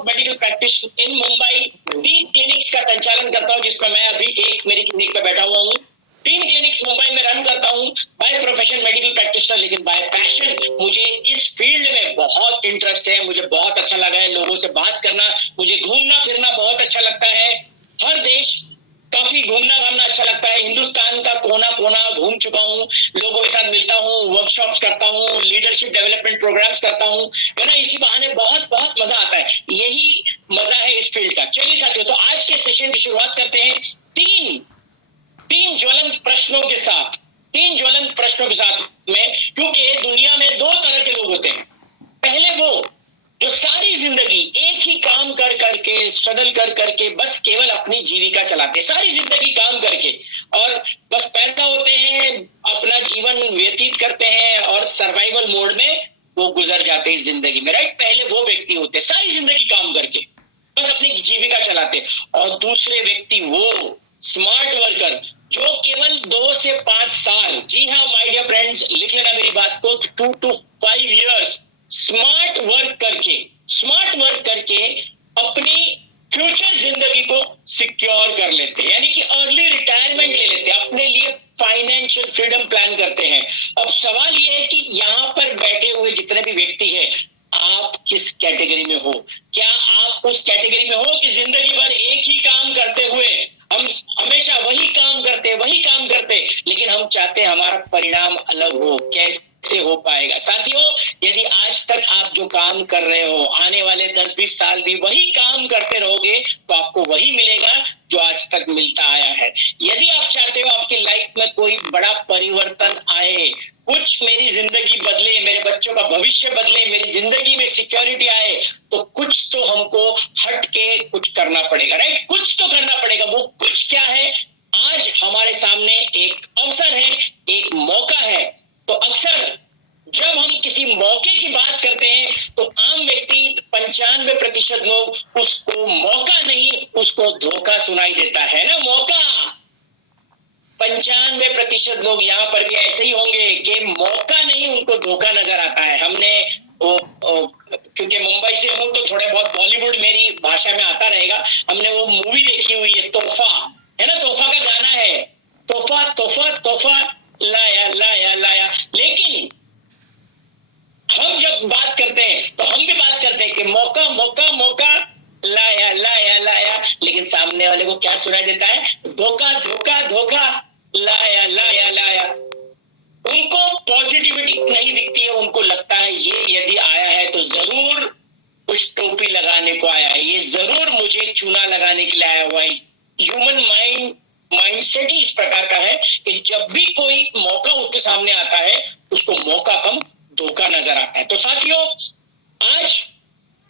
Of medical practice in Mumbai 3 clinics का संचालन करता हूं, जिसमें मैं अभी एक मेरी क्लिनिक पे बैठा हुआ हूं। 3 क्लिनिक्स मुंबई में रन करता हूं। बाय प्रोफेशन मेडिकल प्रैक्टिशनर, लेकिन बाय पैशन मुझे इस फील्ड में बहुत इंटरेस्ट है। मुझे बहुत अच्छा लगा है लोगों से बात करना, मुझे घूमना फिरना बहुत अच्छा लगता है। हर देश काफी घूमना घामना अच्छा लगता है। हिंदुस्तान का कोना कोना घूम चुका हूँ, लोगों के साथ मिलता हूँ, वर्कशॉप्स करता हूँ, लीडरशिप डेवलपमेंट प्रोग्राम्स करता हूँ, है ना। इसी बहाने बहुत बहुत मजा आता है। यही मजा है इस फील्ड का। चलिए साथियों, तो आज के सेशन की शुरुआत करते हैं तीन ज्वलंत प्रश्नों के साथ। 3 ज्वलंत प्रश्नों के साथ में, क्योंकि दुनिया में 2 तरह के लोग होते हैं। पहले वो जो सारी जिंदगी एक ही काम कर करके, स्ट्रगल कर करके बस केवल अपनी जीविका चलाते, सारी जिंदगी काम करके और बस पैदा होते हैं, अपना जीवन व्यतीत करते हैं और सर्वाइवल मोड में वो गुजर जाते हैं जिंदगी में, राइट। पहले वो व्यक्ति होते सारी जिंदगी काम करके बस अपनी जीविका चलाते। और दूसरे व्यक्ति वो स्मार्ट वर्कर जो केवल 2 से 5 साल, जी हाँ माय डियर फ्रेंड्स, लिख लेना मेरी बात को, 2 to 5 years स्मार्ट वर्क करके अपनी फ्यूचर जिंदगी को सिक्योर कर लेते हैं, यानी कि अर्ली रिटायरमेंट ले लेते हैं, अपने लिए फाइनेंशियल फ्रीडम प्लान करते हैं। अब सवाल यह है कि यहाँ पर बैठे हुए जितने भी व्यक्ति हैं, आप किस कैटेगरी में हो? क्या आप उस कैटेगरी में हो कि जिंदगी भर एक ही काम करते हुए हम हमेशा वही काम करते, लेकिन हम चाहते हैं हमारा परिणाम अलग हो? कैसे हो पाएगा साथियों? यदि आज तक आप जो काम कर रहे हो, आने वाले 10-20 साल भी वही काम करते रहोगे, तो आपको वही मिलेगा जो आज तक मिलता आया है। यदि आप चाहते हो आपकी लाइफ में कोई बड़ा परिवर्तन आए, कुछ मेरी जिंदगी बदले, मेरे बच्चों का भविष्य बदले, मेरी जिंदगी में सिक्योरिटी आए, तो कुछ तो हमको हट के कुछ करना पड़ेगा, राइट। कुछ तो करना पड़ेगा। वो कुछ क्या है? आज हमारे सामने एक अवसर है, एक मौका है। तो अक्सर जब हम किसी मौके की बात करते हैं तो आम व्यक्ति 95% लोग उसको मौका नहीं, उसको धोखा सुनाई देता है ना। मौका 95% लोग यहाँ पर भी ऐसे ही होंगे कि मौका नहीं, उनको धोखा नजर आता है। हमने क्योंकि मुंबई से हूं तो थोड़े बहुत बॉलीवुड मेरी भाषा में आता रहेगा। हमने वो मूवी देखी हुई है तोहफा, है ना। तोहफा का गाना है, तोहफा तोहफा तोहफा लाया लाया लाया। लेकिन हम जब बात करते हैं तो हम भी बात करते हैं कि मौका मौका मौका लाया लाया लाया, लेकिन सामने वाले को क्या सुनाई देता है? धोखा धोखा धोखा लाया लाया लाया। उनको पॉजिटिविटी नहीं दिखती है, उनको लगता है ये यदि आया है तो जरूर कुछ टोपी लगाने को आया है, ये जरूर मुझे चूना लगाने के लिए आया हुआ है। ह्यूमन माइंडसेट ही इस प्रकार का है कि जब भी कोई मौका उसके सामने आता है, उसको मौका कम धोखा नजर आता है। तो साथियों, आज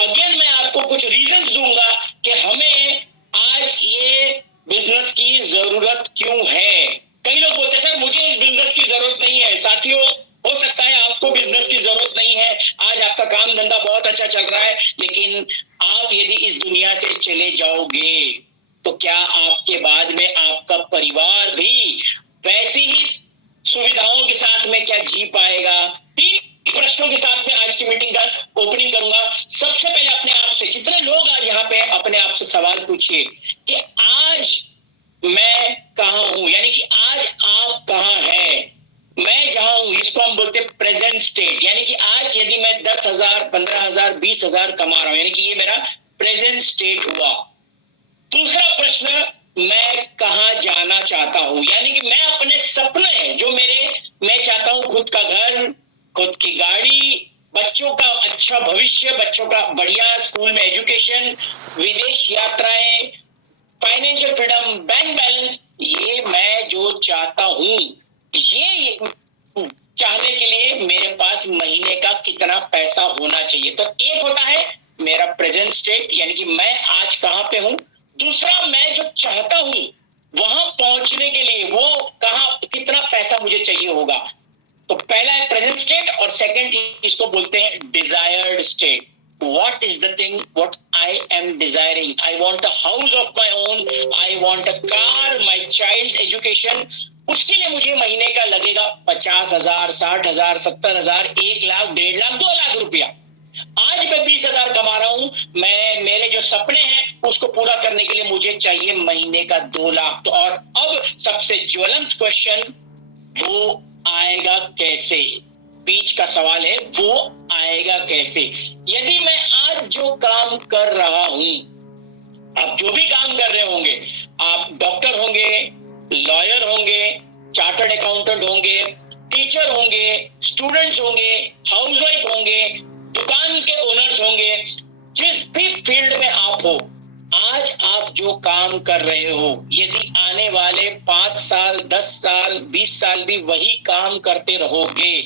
अगेन मैं आपको कुछ रीजंस दूंगा कि हमें आज ये बिजनेस की जरूरत क्यों है। कई लोग बोलते हैं सर मुझे इस बिजनेस की जरूरत नहीं है। साथियों, हो सकता है आपको बिजनेस की जरूरत नहीं है, आज आपका काम धंधा बहुत अच्छा चल रहा है, लेकिन आप यदि इस दुनिया से चले जाओगे तो क्या आपके बाद में आपका परिवार भी वैसी ही सुविधाओं के साथ में क्या जी पाएगा? 3 प्रश्नों के साथ में आज की मीटिंग का ओपनिंग करूंगा। सबसे पहले अपने आप से, जितने लोग आज यहाँ पे, अपने आप से सवाल पूछिए कि आज मैं कहाँ हूं, यानी कि आज आप कहाँ हैं। मैं जहां हूं, इसको हम बोलते हैं प्रेजेंट स्टेट, यानी कि आज यदि मैं 10,000, 15,000, 20,000 कमा रहा हूं, यानी कि ये मेरा प्रेजेंट स्टेट हुआ। दूसरा प्रश्न, मैं कहाँ जाना चाहता हूं, यानी कि मैं अपने सपने जो मैं चाहता हूं खुद का घर, खुद की गाड़ी, बच्चों का अच्छा भविष्य, बच्चों का बढ़िया स्कूल में एजुकेशन, विदेश यात्राएं, फाइनेंशियल फ्रीडम, बैंक बैलेंस, ये मैं जो चाहता हूं, ये चाहने के लिए मेरे पास महीने का कितना पैसा होना चाहिए। तो एक होता है मेरा प्रेजेंट स्टेट, यानी कि मैं आज कहां पे हूं। दूसरा, मैं जो चाहता हूं वहां पहुंचने के लिए वो कितना पैसा मुझे चाहिए होगा। तो पहला है प्रेजेंट स्टेट और सेकंड इसको बोलते हैं desired state. What is the thing what I am desiring? I want a house of my own, I want a car, my child's education. उसके लिए मुझे महीने का लगेगा 50,000, 60,000, 70,000, 1 लाख, 1.5 लाख, 2 लाख रुपया। आज मैं 20,000 कमा रहा हूं, मैं मेरे जो सपने हैं उसको पूरा करने के लिए मुझे चाहिए महीने का 2 लाख। तो और अब सबसे ज्वलंत क्वेश्चन, वो आएगा कैसे? बीच का सवाल है, वो आएगा कैसे? यदि मैं आज जो काम कर रहा हूं, आप जो भी काम कर रहे होंगे, आप डॉक्टर होंगे, लॉयर होंगे, चार्टर्ड अकाउंटेंट होंगे, टीचर होंगे, स्टूडेंट्स होंगे, हाउसवाइफ होंगे, दुकान के ओनर्स होंगे, जिस भी फील्ड में आप हो, आज आप जो काम कर रहे हो, यदि आने वाले 5 साल, 10 साल, 20 साल भी वही काम करते रहोगे,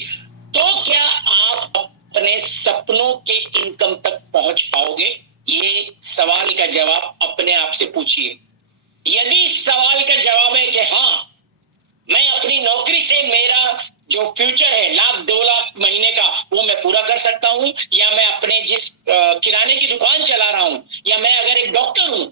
तो क्या आप अपने सपनों के इनकम तक पहुंच पाओगे? ये सवाल का जवाब अपने आप से पूछिए। यदि सवाल का जवाब है कि हाँ, मैं अपनी नौकरी से मेरा जो फ्यूचर है 1,00,000-2,00,000 महीने का, वो मैं पूरा कर सकता हूं, या मैं अपने जिस किराने की दुकान चला रहा हूं, या मैं अगर एक डॉक्टर हूं,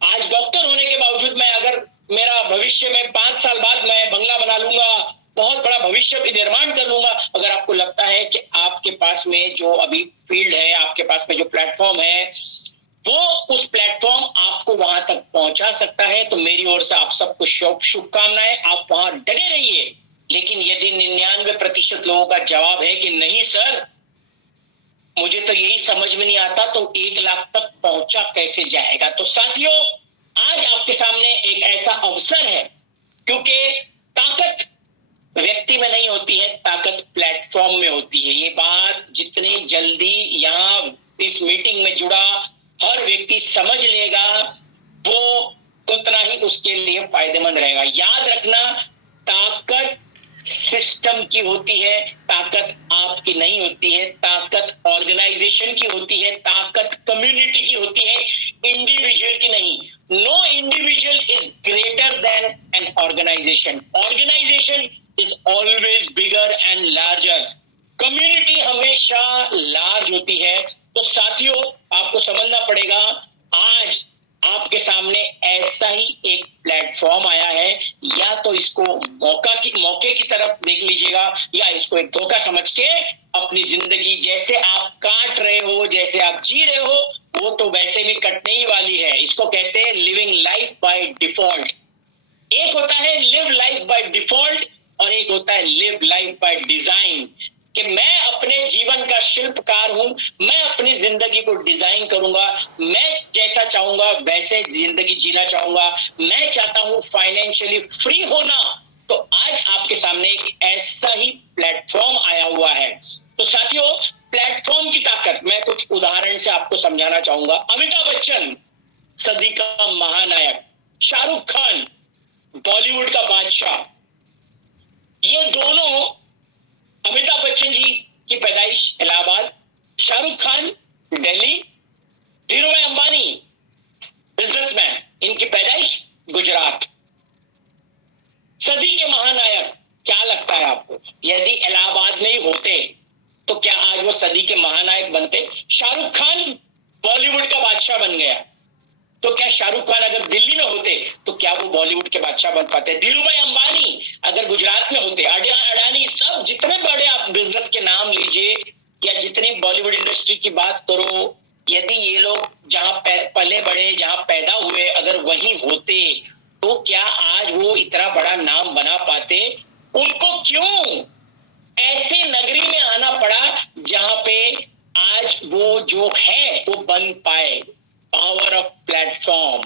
आज डॉक्टर होने के बावजूद मैं अगर मेरा भविष्य में 5 साल बाद मैं बंगला बना लूंगा, बहुत बड़ा भविष्य भी निर्माण कर लूंगा, अगर आपको लगता है कि आपके पास में जो अभी फील्ड है, आपके पास में जो प्लेटफॉर्म है, वो उस प्लेटफॉर्म आपको वहां तक पहुंचा सकता है, तो मेरी ओर से आप सबको शुभकामनाएं, आप वहां डटे रहिए। लेकिन यदि 99% लोगों का जवाब है कि नहीं सर, मुझे तो यही समझ में नहीं आता, तो 1 लाख तक पहुंचा कैसे जाएगा? तो साथियों, आज आपके सामने एक ऐसा अवसर है, क्योंकि ताकत व्यक्ति में नहीं होती है, ताकत प्लेटफॉर्म में होती है। ये बात जितनी जल्दी यहाँ इस मीटिंग में जुड़ा हर व्यक्ति समझ लेगा, वो उतना ही उसके लिए फायदेमंद रहेगा। याद रखना, ताकत सिस्टम की होती है, ताकत आपकी नहीं होती है, ताकत ऑर्गेनाइजेशन की होती है, ताकत कम्युनिटी की होती है, इंडिविजुअल की नहीं। No individual is greater than an organisation. Organisation is always bigger and larger. Community हमेशा लार्ज होती है। तो साथियों, आपको समझना पड़ेगा, आज आपके सामने ऐसा ही एक प्लेटफॉर्म आया है, या तो इसको मौके की तरफ देख लीजिएगा, या इसको एक धोखा समझ के अपनी जिंदगी जैसे आप काट रहे हो, जैसे आप जी रहे हो, वो तो वैसे भी कटने ही वाली है। इसको कहते हैं लिविंग लाइफ बाय डिफॉल्ट। एक होता है लिव लाइफ बाय डिफॉल्ट, और एक होता है लिव लाइफ बाय डिजाइन, कि मैं अपने जीवन का शिल्पकार हूं, मैं अपनी जिंदगी को डिजाइन करूंगा, मैं जैसा चाहूंगा वैसे जिंदगी जीना चाहूंगा, मैं चाहता हूं फाइनेंशियली फ्री होना। तो आज आपके सामने एक ऐसा ही प्लेटफॉर्म आया हुआ है। तो साथियों, प्लेटफॉर्म की ताकत मैं कुछ उदाहरण से आपको समझाना चाहूंगा। अमिताभ बच्चन, सदी का महानायक, शाहरुख खान, बॉलीवुड का बादशाह, ये दोनों, अमिताभ बच्चन जी की पैदाइश इलाहाबाद, शाहरुख खान दिल्ली, धीरूभाई अंबानी बिजनेसमैन, इनकी पैदाइश गुजरात। सदी के महानायक, क्या लगता है आपको, यदि इलाहाबाद में ही होते तो क्या आज वो सदी के महानायक बनते? शाहरुख खान बॉलीवुड का बादशाह बन गया, तो क्या शाहरुख खान अगर दिल्ली में होते तो क्या वो बॉलीवुड के बादशाह बन पाते? धीरूभाई अंबानी अगर गुजरात में होते, अडानी, सब जितने बड़े आप बिजनेस के नाम लीजिए, या जितनी बॉलीवुड इंडस्ट्री की बात करो, यदि ये लोग जहां पले बड़े, जहां पैदा हुए, अगर वही होते, तो क्या आज वो इतना बड़ा नाम बना पाते? उनको क्यों ऐसे नगरी में आना पड़ा जहां पे आज वो जो है वो बन पाए? Power of platform.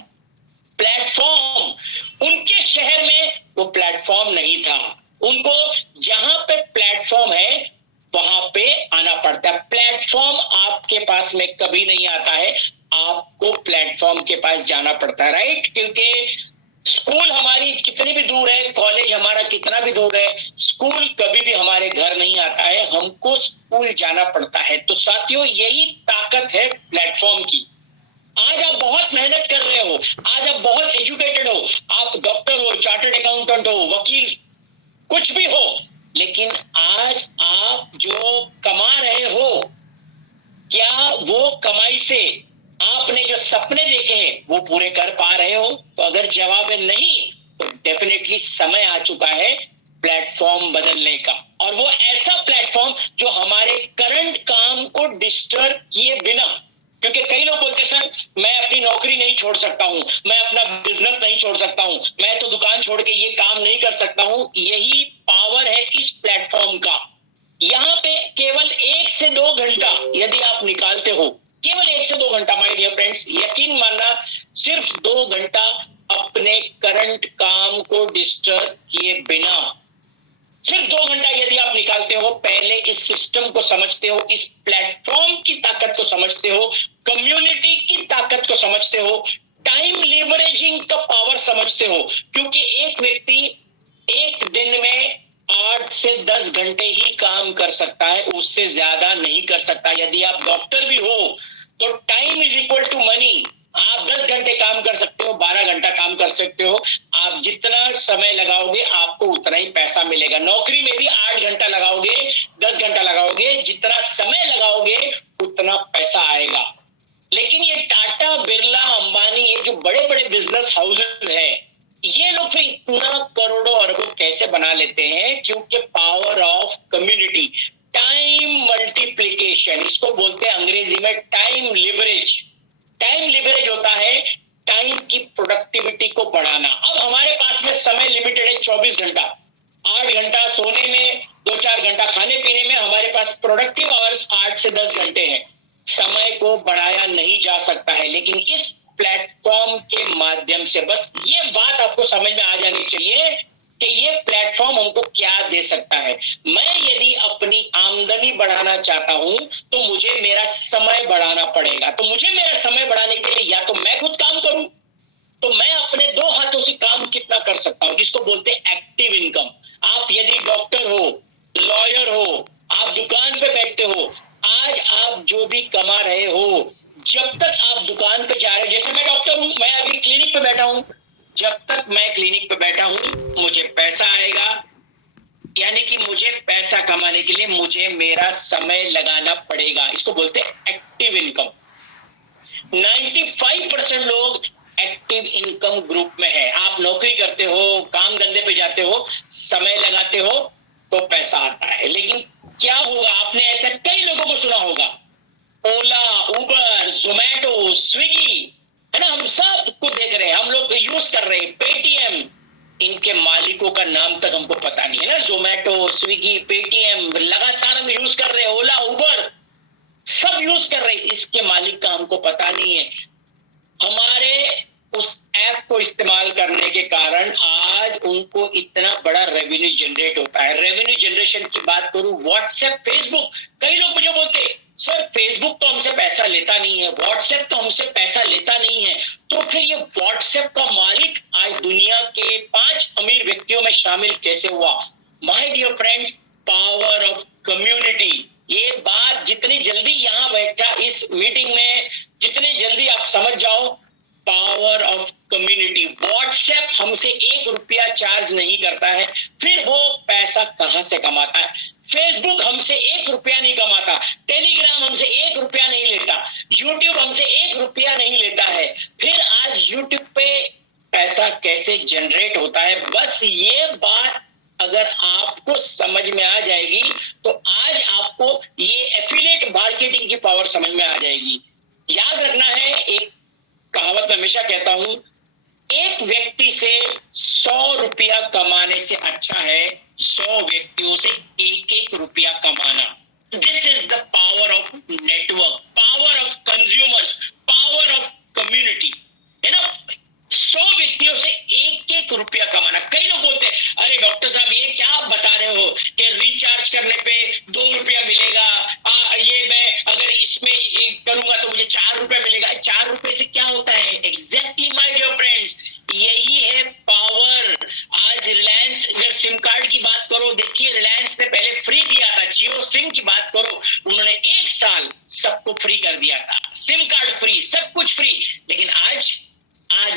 प्लेटफॉर्म, उनके शहर में वो प्लेटफॉर्म नहीं था, उनको जहां पे प्लेटफॉर्म है वहां पे आना पड़ता है। प्लेटफॉर्म आपके पास में कभी नहीं आता है, आपको प्लेटफॉर्म के पास जाना पड़ता है, राइट? क्योंकि स्कूल हमारी कितनी भी दूर है, कॉलेज हमारा कितना भी दूर है, स्कूल कभी भी हमारे घर नहीं आता है, हमको स्कूल जाना पड़ता है। तो साथियों, यही ताकत है प्लेटफॉर्म की। आज आप बहुत मेहनत कर रहे हो, आज आप बहुत एजुकेटेड हो, आप डॉक्टर हो, चार्टर्ड अकाउंटेंट हो, वकील, कुछ भी हो, लेकिन आज आप जो कमा रहे हो, क्या वो कमाई से आपने जो सपने देखे हैं वो पूरे कर पा रहे हो? तो अगर जवाब है नहीं, तो डेफिनेटली समय आ चुका है प्लेटफॉर्म बदलने का, और वो ऐसा प्लेटफॉर्म जो हमारे करंट काम को डिस्टर्ब किए बिना, क्योंकि कई लोग बोलते सर मैं अपनी नौकरी नहीं छोड़ सकता हूं, मैं अपना बिजनेस नहीं छोड़ सकता हूं, मैं तो दुकान छोड़ के ये काम नहीं कर सकता हूं। यही पावर है इस प्लेटफॉर्म का। यहाँ पे केवल 1 से 2 घंटा यदि आप निकालते हो, केवल 1 से 2 घंटा माय डियर फ्रेंड्स, यकीन मानना, सिर्फ 2 घंटा अपने करंट काम को डिस्टर्ब किए बिना, सिर्फ 2 घंटा यदि आप निकालते हो, पहले इस सिस्टम को समझते हो, इस प्लेटफॉर्म की ताकत को समझते हो, कम्युनिटी की ताकत को समझते हो, टाइम लीवरेजिंग का पावर समझते हो, क्योंकि एक व्यक्ति एक दिन में 8 से 10 घंटे ही काम कर सकता है, उससे ज्यादा नहीं कर सकता। यदि आप डॉक्टर भी हो तो time is equal to money. आप 10 घंटे काम कर सकते हो, 12 घंटा काम कर सकते हो, आप जितना समय लगाओगे आपको उतना ही पैसा मिलेगा। नौकरी में भी 8 घंटा लगाओगे, 10 घंटा लगाओगे, जितना समय लगाओगे उतना पैसा आएगा। लेकिन ये टाटा, बिरला, अंबानी, ये जो बड़े बड़े बिजनेस हाउसेस है, ये लोग फिर इतना करोड़ों अरबों कैसे बना लेते हैं? क्योंकि power of community, time multiplication, इसको बोलते हैं अंग्रेजी में टाइम लिवरेज। टाइम लिवरेज होता है टाइम की प्रोडक्टिविटी को बढ़ाना। अब हमारे पास में समय लिमिटेड है 24 घंटा, 8 घंटा सोने में, 2-4 घंटा खाने पीने में, हमारे पास प्रोडक्टिव आवर्स 8 से 10 घंटे हैं। समय को बढ़ाया नहीं जा सकता है, लेकिन इस प्लेटफॉर्म के माध्यम से, बस ये बात आपको समझ में आ जानी चाहिए कि ये प्लेटफॉर्म हमको क्या दे सकता है। मैं यदि अपनी आमदनी बढ़ाना चाहता हूं तो मुझे मेरा समय बढ़ाना पड़ेगा। तो मुझे मेरा समय बढ़ाने के लिए या तो मैं खुद काम करूं, तो मैं अपने 2 हाथों से काम कितना कर सकता हूं, जिसको बोलते हैं एक्टिव इनकम। आप यदि डॉक्टर हो, लॉयर हो, आप दुकान पे बैठते हो, आज आप जो भी कमा रहे हो, जब तक आप दुकान पे जा रहे हो, जैसे मैं डॉक्टर हूं, मैं अभी क्लिनिक पे बैठा हूं, जब तक मैं क्लिनिक पे बैठा हूं मुझे पैसा आएगा, यानी कि मुझे पैसा कमाने के लिए मुझे मेरा समय लगाना पड़ेगा। इसको बोलते हैं एक्टिव इनकम। 95% लोग एक्टिव इनकम ग्रुप में है। आप नौकरी करते हो, काम धंधे पे जाते हो, समय लगाते हो तो पैसा आता है। लेकिन क्या होगा, आपने ऐसा कई लोगों को सुना होगा, ओला, उबर, जोमैटो, स्विगी, है ना, हम सबको देख रहे हैं, हम लोग यूज कर रहे हैं, पेटीएम, इनके मालिकों का नाम तक हमको पता नहीं है ना। जोमैटो, स्विगी, पेटीएम लगातार हम यूज कर रहे हैं, ओला, उबर सब यूज कर रहे हैं, इसके मालिक का हमको पता नहीं है। हमारे उस ऐप को इस्तेमाल करने के कारण आज उनको इतना बड़ा रेवेन्यू जनरेट होता है। रेवेन्यू जनरेशन की बात करूं, व्हाट्सएप, फेसबुक, कई लोग मुझे बोलते हैं सर फेसबुक तो हमसे पैसा लेता नहीं है, व्हाट्सएप तो हमसे पैसा लेता नहीं है, तो फिर ये व्हाट्सएप का मालिक आज दुनिया के 5 अमीर व्यक्तियों में शामिल कैसे हुआ? My dear friends, power of community. ये बात जितनी जल्दी यहां बैठा इस मीटिंग में, जितने जल्दी आप समझ जाओ, पावर ऑफ कम्युनिटी। व्हाट्सएप हमसे 1 रुपया चार्ज नहीं करता है, फिर वो पैसा कहां से कमाता है? फेसबुक हमसे 1 रुपया नहीं कमाता, टेलीग्राम हमसे 1 रुपया नहीं लेता, यूट्यूब हमसे 1 रुपया नहीं लेता है, फिर आज यूट्यूब पे पैसा कैसे जनरेट होता है? बस ये बात अगर आपको समझ में आ जाएगी तो आज आपको ये एफिलिएट मार्केटिंग की पावर समझ में आ जाएगी। याद रखना है, एक कहावत मैं हमेशा कहता हूं, एक व्यक्ति से 100 रुपया कमाने से अच्छा है 100 व्यक्तियों से 1-1 रुपया कमाना। This is the power of network, power of consumers, power of community, है ना। 100 व्यक्तियों से 1-1 रुपया कमाना। कई लोग बोलते हैं अरे डॉक्टर साहब ये क्या आप बता रहे हो कि रिचार्ज करने पे 2 रुपया मिलेगा, ये मैं अगर इसमें करूंगा तो मुझे 4 रुपया मिलेगा। 4 रुपए से क्या होता है? एग्जैक्टली माय डियर फ्रेंड्स, यही है पावर। आज रिलायंस, अगर सिम कार्ड की बात करो, देखिए रिलायंस ने पहले फ्री दिया था, जियो सिम की बात करो, उन्होंने 1 साल सबको फ्री कर दिया था, सिम कार्ड फ्री, सब कुछ फ्री। लेकिन आज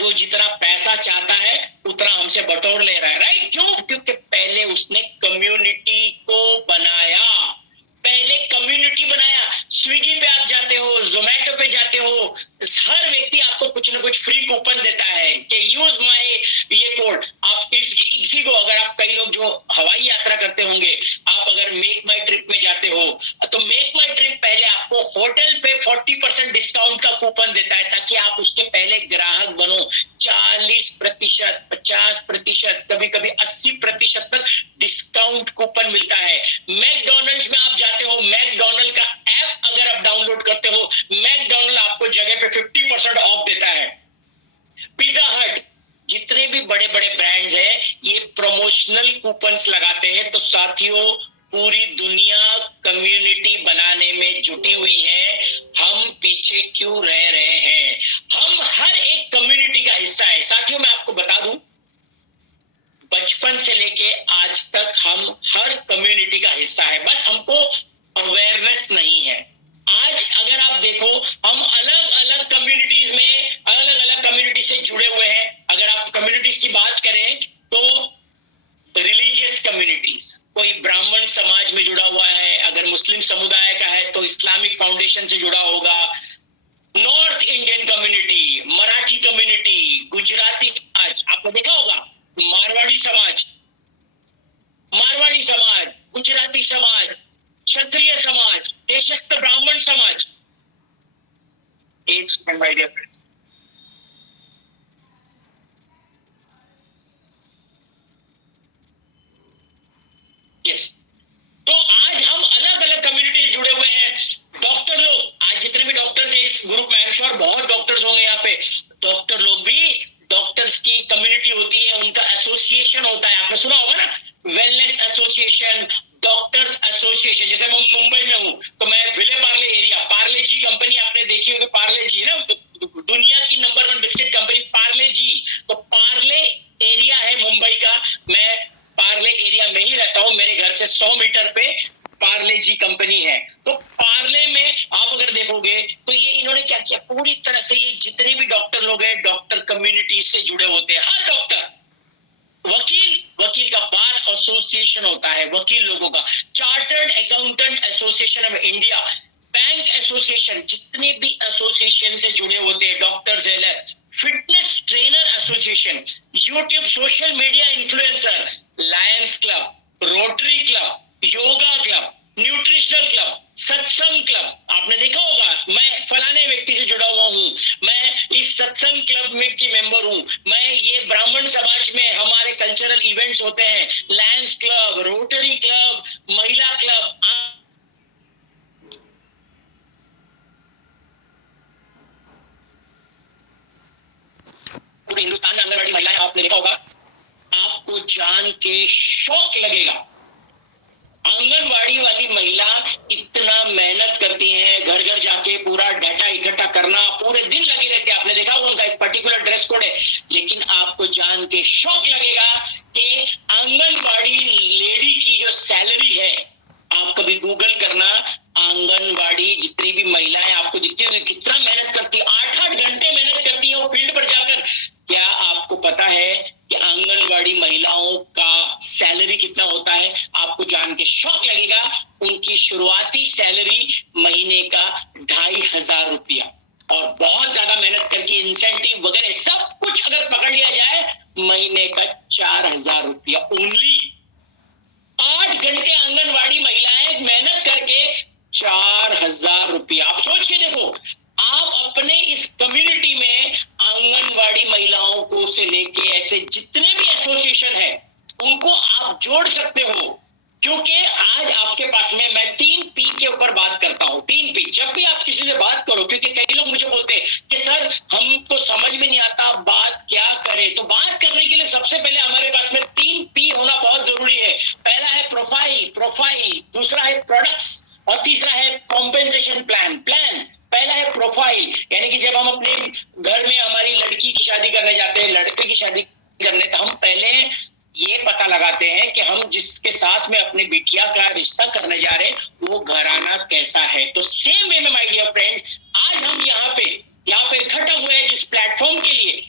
वो जितना पैसा चाहता है उतना हमसे बटोर ले रहा है, राइट? क्यों? क्योंकि पहले उसने कम्युनिटी को बनाया, पहले कम्युनिटी बनाया। स्विगी पे आप जाते हो, जोमैटो पे जाते हो, हर व्यक्ति आपको कुछ ना कुछ फ्री कूपन देता है कि यूज माय ये कोड। आप इसी को, अगर आप, कई लोग जो हवाई यात्रा करते होंगे, आप अगर मेक माई ट्रिप में जाते हो तो मेक माई ट्रिप पहले आपको होटल पे 40% डिस्काउंट का कूपन देता है ताकि आप उसके पहले ग्राहक बनो। 40%, 50%, कभी कभी 80% तक डिस्काउंट कूपन मिलता है। मैकडोनल्ड्स में आप जाते हो, मैकडोनल्ड का ऐप अगर आप डाउनलोड करते हो, मैकडोनल्ड आपको जगह पे 50% ऑफ देता है। पिज्जा हट, जितने भी बड़े बड़े ब्रांड्स हैं ये प्रमोशनल कूपन्स लगाते हैं। तो साथियों, पूरी दुनिया कम्युनिटी बनाने में जुटी हुई है, हम पीछे क्यों रह रहे हैं? हम हर एक कम्युनिटी का हिस्सा है। साथियों, मैं आपको बता दूं, बचपन से लेके आज तक हम हर कम्युनिटी का हिस्सा है, बस हमको अवेयरनेस नहीं है। आज अगर आप देखो, हम अलग अलग कम्युनिटीज में, अलग अलग कम्युनिटी से जुड़े हुए हैं। अगर आप कम्युनिटीज की बात करें तो रिलीजियस कम्युनिटीज, कोई ब्राह्मण समाज में जुड़ा हुआ है, अगर मुस्लिम समुदाय का है तो इस्लामिक फाउंडेशन से जुड़ा होगा, north Indian community, Marathi community, Gujarati समाज, आपने देखा होगा, मारवाड़ी समाज, गुजराती समाज, क्षत्रिय समाज, देशस्थ ब्राह्मण समाज। एक second my dear friends. Yes, तो आज हम अलग अलग कम्युनिटी से जुड़े हुए हैं। डॉक्टर लोग, आज जितने भी डॉक्टर्स हैं इस ग्रुप में, आई एम श्योर बहुत डॉक्टर्स होंगे यहाँ पे। डॉक्टर लोग भी, डॉक्टर्स की कम्युनिटी होती है, उनका एसोसिएशन होता है, आपने सुना होगा ना, वेलनेस एसोसिएशन, डॉक्टर्स एसोसिएशन। जैसे मैं मुंबई में हूँ तो मैं विले पार्ले एरिया, पार्ले जी कंपनी आपने देखी होगी, पार्ले जी ना, दुनिया की नंबर 1 बिस्किट कंपनी पार्ले जी, तो पार्ले एरिया है मुंबई का। मैं पार्ले एरिया में ही रहता हूँ, मेरे घर से 100 मीटर पे पार्ले जी कंपनी है। तो पार्ले में आप अगर देखोगे तो ये इन्होंने क्या किया, पूरी तरह से ये जितने भी डॉक्टर लोग हैं, डॉक्टर कम्युनिटी से जुड़े होते हैं। हर डॉक्टर, वकील का बार एसोसिएशन होता है, वकील लोगों का, chartered accountant association of India, bank association, जितने भी एसोसिएशन से जुड़े होते हैं, डॉक्टर्स है, fitness trainer association, YouTube social media influencer, Lions club, rotary club, yoga club, nutritional club, सत्संग क्लब। आपने देखा होगा, मैं फलाने व्यक्ति से जुड़ा हुआ हूँ, मैं इस सत्संग क्लब में की मेंबर हूँ, मैं ये ब्राह्मण समाज में हमारे कल्चरल इवेंट्स होते हैं, लायंस क्लब, रोटरी क्लब, महिला क्लब। पूरे हिंदुस्तान में आंगनबाड़ी महिलाएं, आपने देखा होगा, आपको जान के शौक लगेगा। आंगनवाड़ी वाली महिला इतना मेहनत करती है, घर घर जाके पूरा डाटा इकट्ठा करना, पूरे दिन लगे रहते हैं। आपने देखा उनका एक पर्टिकुलर ड्रेस कोड है, लेकिन आपको जान के शौक लगेगा कि आंगनवाड़ी लेडी की जो सैलरी है, आप कभी गूगल करना, आंगनवाड़ी जितनी भी महिलाएं आपको दिखती हुई कितना मेहनत करती है, 8-8 घंटे मेहनत करती है वो फील्ड पर जाकर। क्या आपको पता है कि आंगनवाड़ी महिलाओं का सैलरी कितना होता है? आपको जान के शौक लगेगा, उनकी शुरुआती सैलरी महीने का 2,500 रुपया, और बहुत ज्यादा मेहनत करके इंसेंटिव वगैरह सब कुछ अगर पकड़ लिया जाए, महीने का 4,000 रुपया ओनली। 8 घंटे आंगनवाड़ी महिलाएं मेहनत करके 4,000 रुपया। आप सोच के देखो, आप अपने इस कम्युनिटी में आंगनवाड़ी महिलाओं को से लेके ऐसे जितने भी एसोसिएशन है उनको आप जोड़ सकते हो। क्योंकि आज आपके पास में, मैं 3 पी के ऊपर बात करता हूँ। 3 पी, जब भी आप किसी से बात करो, क्योंकि कई लोग मुझे बोलते हैं कि सर हमको समझ में नहीं आता, बात क्या करें। तो बात करने के लिए सबसे पहले हमारे पास में 3 पी होना बहुत जरूरी है। पहला है प्रोफाइल, दूसरा है प्रोडक्ट्स, और तीसरा है कॉम्पेंसेशन प्लान। पहला है प्रोफाइल, यानी कि जब हम अपने घर में हमारी लड़की की शादी करने जाते हैं, लड़के की शादी करने, तो हम पहले ये पता लगाते हैं कि हम जिसके साथ में अपने बिटिया का रिश्ता करने जा रहे हैं वो घराना कैसा है। तो सेम वे में माय डियर फ्रेंड्स, आज हम यहाँ पे इकट्ठा हुए हैं जिस प्लेटफॉर्म के लिए,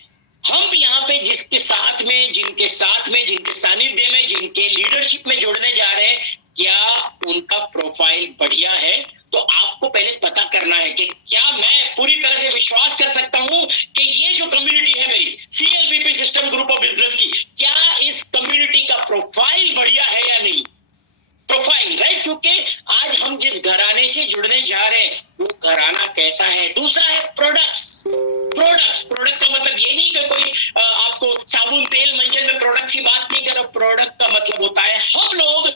हम यहाँ पे जिनके साथ में, जिनके सानिध्य में, जिनके लीडरशिप में जुड़ने जा रहे हैं, क्या उनका प्रोफाइल बढ़िया है? तो आपको पहले पता करना है कि क्या मैं पूरी तरह से विश्वास कर सकता हूं कि ये जो कम्युनिटी है मेरी CLBP system group of business की, क्या इस कम्युनिटी का प्रोफाइल बढ़िया है या नहीं? Profile, right? क्योंकि आज हम जिस घराने से जुड़ने जा रहे हैं वो घराना कैसा है। दूसरा है प्रोडक्ट्स, प्रोडक्ट्स, प्रोडक्ट का मतलब ये नहीं कि कोई आपको साबुन तेल मंजन में प्रोडक्ट की बात नहीं कर रहा। प्रोडक्ट का मतलब होता है हम लोग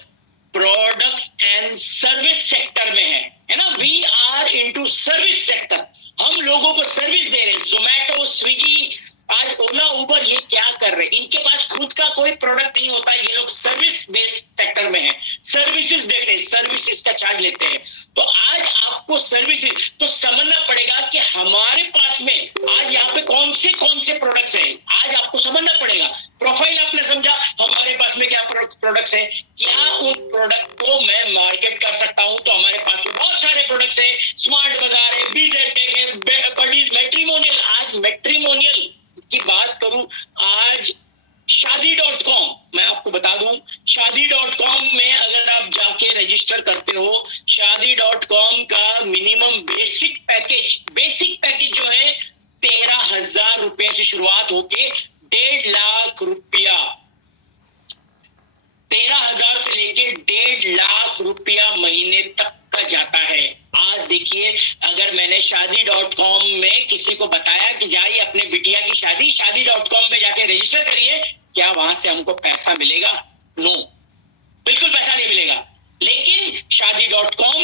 प्रोडक्ट्स एंड सर्विस सेक्टर में है ना। We are into service sector, हम लोगों को सर्विस दे रहे हैं। जोमेटो, स्विगी, आज ओला, उबर, ये क्या कर रहे हैं? इनके पास खुद का कोई प्रोडक्ट नहीं होता, ये लोग सर्विस बेस्ड सेक्टर में है, सर्विसेज देते हैं, सर्विसेज का चार्ज लेते हैं। तो आज आपको सर्विसेज तो समझना पड़ेगा कि हमारे पास में आज यहाँ पे कौन से प्रोडक्ट्स हैं, आज आपको समझना पड़ेगा। प्रोफाइल आपने समझा, हमारे पास में क्या प्रोडक्ट्स हैं, क्या उन प्रोडक्ट को मैं मार्केट कर सकता हूं? तो हमारे पास में बहुत सारे प्रोडक्ट्स हैं, स्मार्ट बाजार है, बीजेटेक है, बडीज, मैट्रिमोनियल। आज मैट्रिमोनियल की बात करूं, आज शादी.com, मैं आपको बता दूं, शादी.com में अगर आप जाके रजिस्टर करते हो, शादी.com का मिनिमम बेसिक पैकेज जो है 13,000 रुपए से शुरुआत होके 1.5 लाख रुपया, 13,000 से लेके 1.5 लाख रुपया महीने तक का जाता है। आज देखिए, अगर मैंने शादी.com में किसी को बताया कि जाइए अपने बिटिया की शादी.com पे जाके रजिस्टर करिए, क्या वहां से हमको पैसा मिलेगा? नो, बिल्कुल पैसा नहीं मिलेगा। लेकिन शादी.com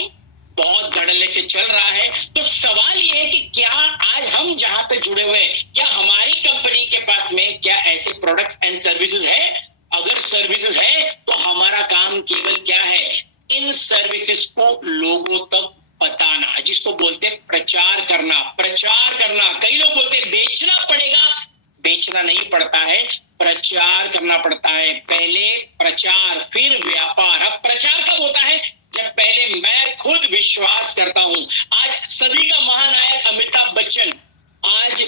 बहुत धड़ल्ले से चल रहा है। तो सवाल ये है कि क्या आज हम जहां पे जुड़े हुए हैं, क्या हमारी कंपनी के पास में क्या ऐसे प्रोडक्ट्स एंड सर्विसेज है? अगर सर्विसेज है तो हमारा काम केवल क्या है, इन सर्विसेज को लोगों तक बताना, जिसको बोलते हैं प्रचार करना। कई लोग बोलते हैं बेचना पड़ेगा, बेचना नहीं पड़ता है, प्रचार करना पड़ता है। पहले प्रचार फिर व्यापार। अब प्रचार कब होता है? जब पहले मैं खुद विश्वास करता हूं। आज सदी का महानायक अमिताभ बच्चन आज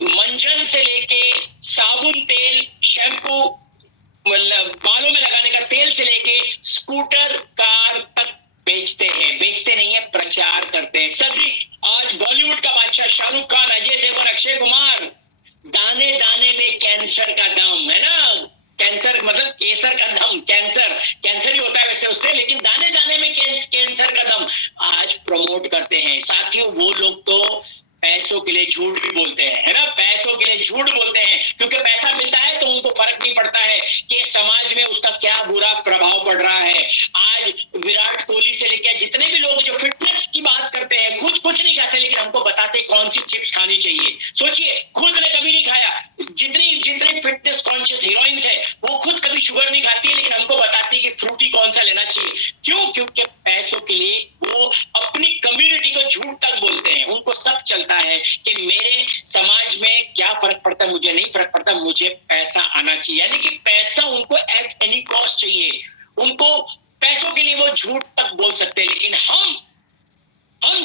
मंजन से लेके साबुन तेल, शैम्पू, मतलब बालों में लगाने का तेल से लेके स्कूटर, कार तक बेचते नहीं है, प्रचार करते हैं। सभी आज बॉलीवुड का बादशाह शाहरुख खान, अजय देवगन, अक्षय कुमार, दाने दाने में कैंसर का दम, है ना। कैंसर मतलब केसर का दम, कैंसर ही होता है वैसे उससे, लेकिन दाने दाने में कैंसर का दम आज प्रमोट करते हैं। साथियों, वो लोग तो पैसों के लिए झूठ भी बोलते हैं, है ना, पैसों के लिए झूठ बोलते हैं, क्योंकि पैसा मिलता है तो उनको फर्क नहीं पड़ता है कि समाज में उसका क्या बुरा प्रभाव पड़ रहा है। आज विराट कोहली से लेकर जितने भी लोग जो फिटनेस की बात करते हैं, खुद कुछ नहीं खाते लेकिन हमको बताते कौन सी चिप्स खानी चाहिए। सोचिए, खुद ने कभी नहीं खाया। जितनी फिटनेस कॉन्शियस हीरोइंस है वो खुद कभी शुगर नहीं खाती है, लेकिन हमको बताती है कि फ्रूटी कौन सा लेना चाहिए। क्यों? क्योंकि पैसों के लिए वो अपनी कम्युनिटी को झूठ तक बोलते हैं। उनको सब चलता है कि मेरे समाज में क्या फर्क पड़ता है, मुझे नहीं फर्क पड़ता, मुझे पैसा आना चाहिए। यानी कि पैसा उनको एट एनी कॉस्ट चाहिए। उनको पैसों के लिए वो झूठ तक बोल सकते हैं। लेकिन हम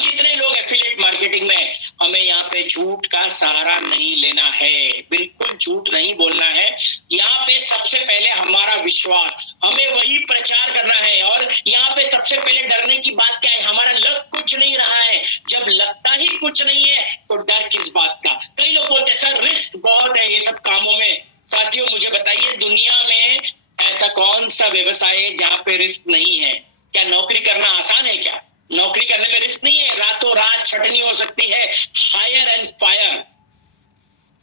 जितने लोग एफिलिएट मार्केटिंग में, हमें यहाँ पे झूठ का सहारा नहीं लेना है, बिल्कुल झूठ नहीं बोलना है। यहाँ पे सबसे पहले हमारा विश्वास, हमें वही प्रचार करना है। और यहाँ पे सबसे पहले डरने की बात क्या है? हमारा लग कुछ नहीं रहा है। जब लगता ही कुछ नहीं है तो डर किस बात का? कई लोग बोलते हैं सर रिस्क बहुत है ये सब कामों में। साथियों, मुझे बताइए, दुनिया में ऐसा कौन सा व्यवसाय है जहाँ पे रिस्क नहीं है? क्या नौकरी करना आसान है? क्या नौकरी करने में रिस्क नहीं है? रातों रात छटनी हो सकती है, हायर एंड फायर।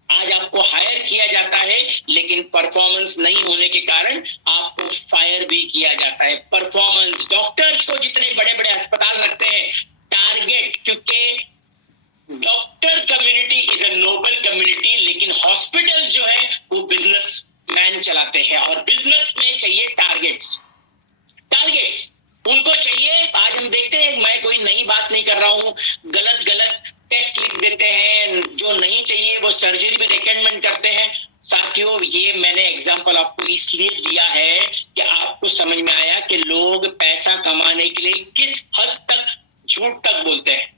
आज आपको हायर किया जाता है, लेकिन परफॉर्मेंस नहीं होने के कारण आपको फायर भी किया जाता है। परफॉर्मेंस, डॉक्टर्स को जितने बड़े बड़े अस्पताल रखते हैं टारगेट, क्योंकि doctor community is a Nobel community, लेकिन हॉस्पिटल जो है वो बिजनेस मैन चलाते हैं, और बिजनेस में चाहिए टारगेट्स उनको चाहिए। आज हम देखते हैं, मैं कोई नई बात नहीं कर रहा हूं, गलत टेस्ट लिख देते हैं, जो नहीं चाहिए वो सर्जरी में रिकमेंड करते हैं। साथियों, ये मैंने एग्जांपल आपको इसलिए दिया है कि आपको समझ में आया कि लोग पैसा कमाने के लिए किस हद तक झूठ तक बोलते हैं।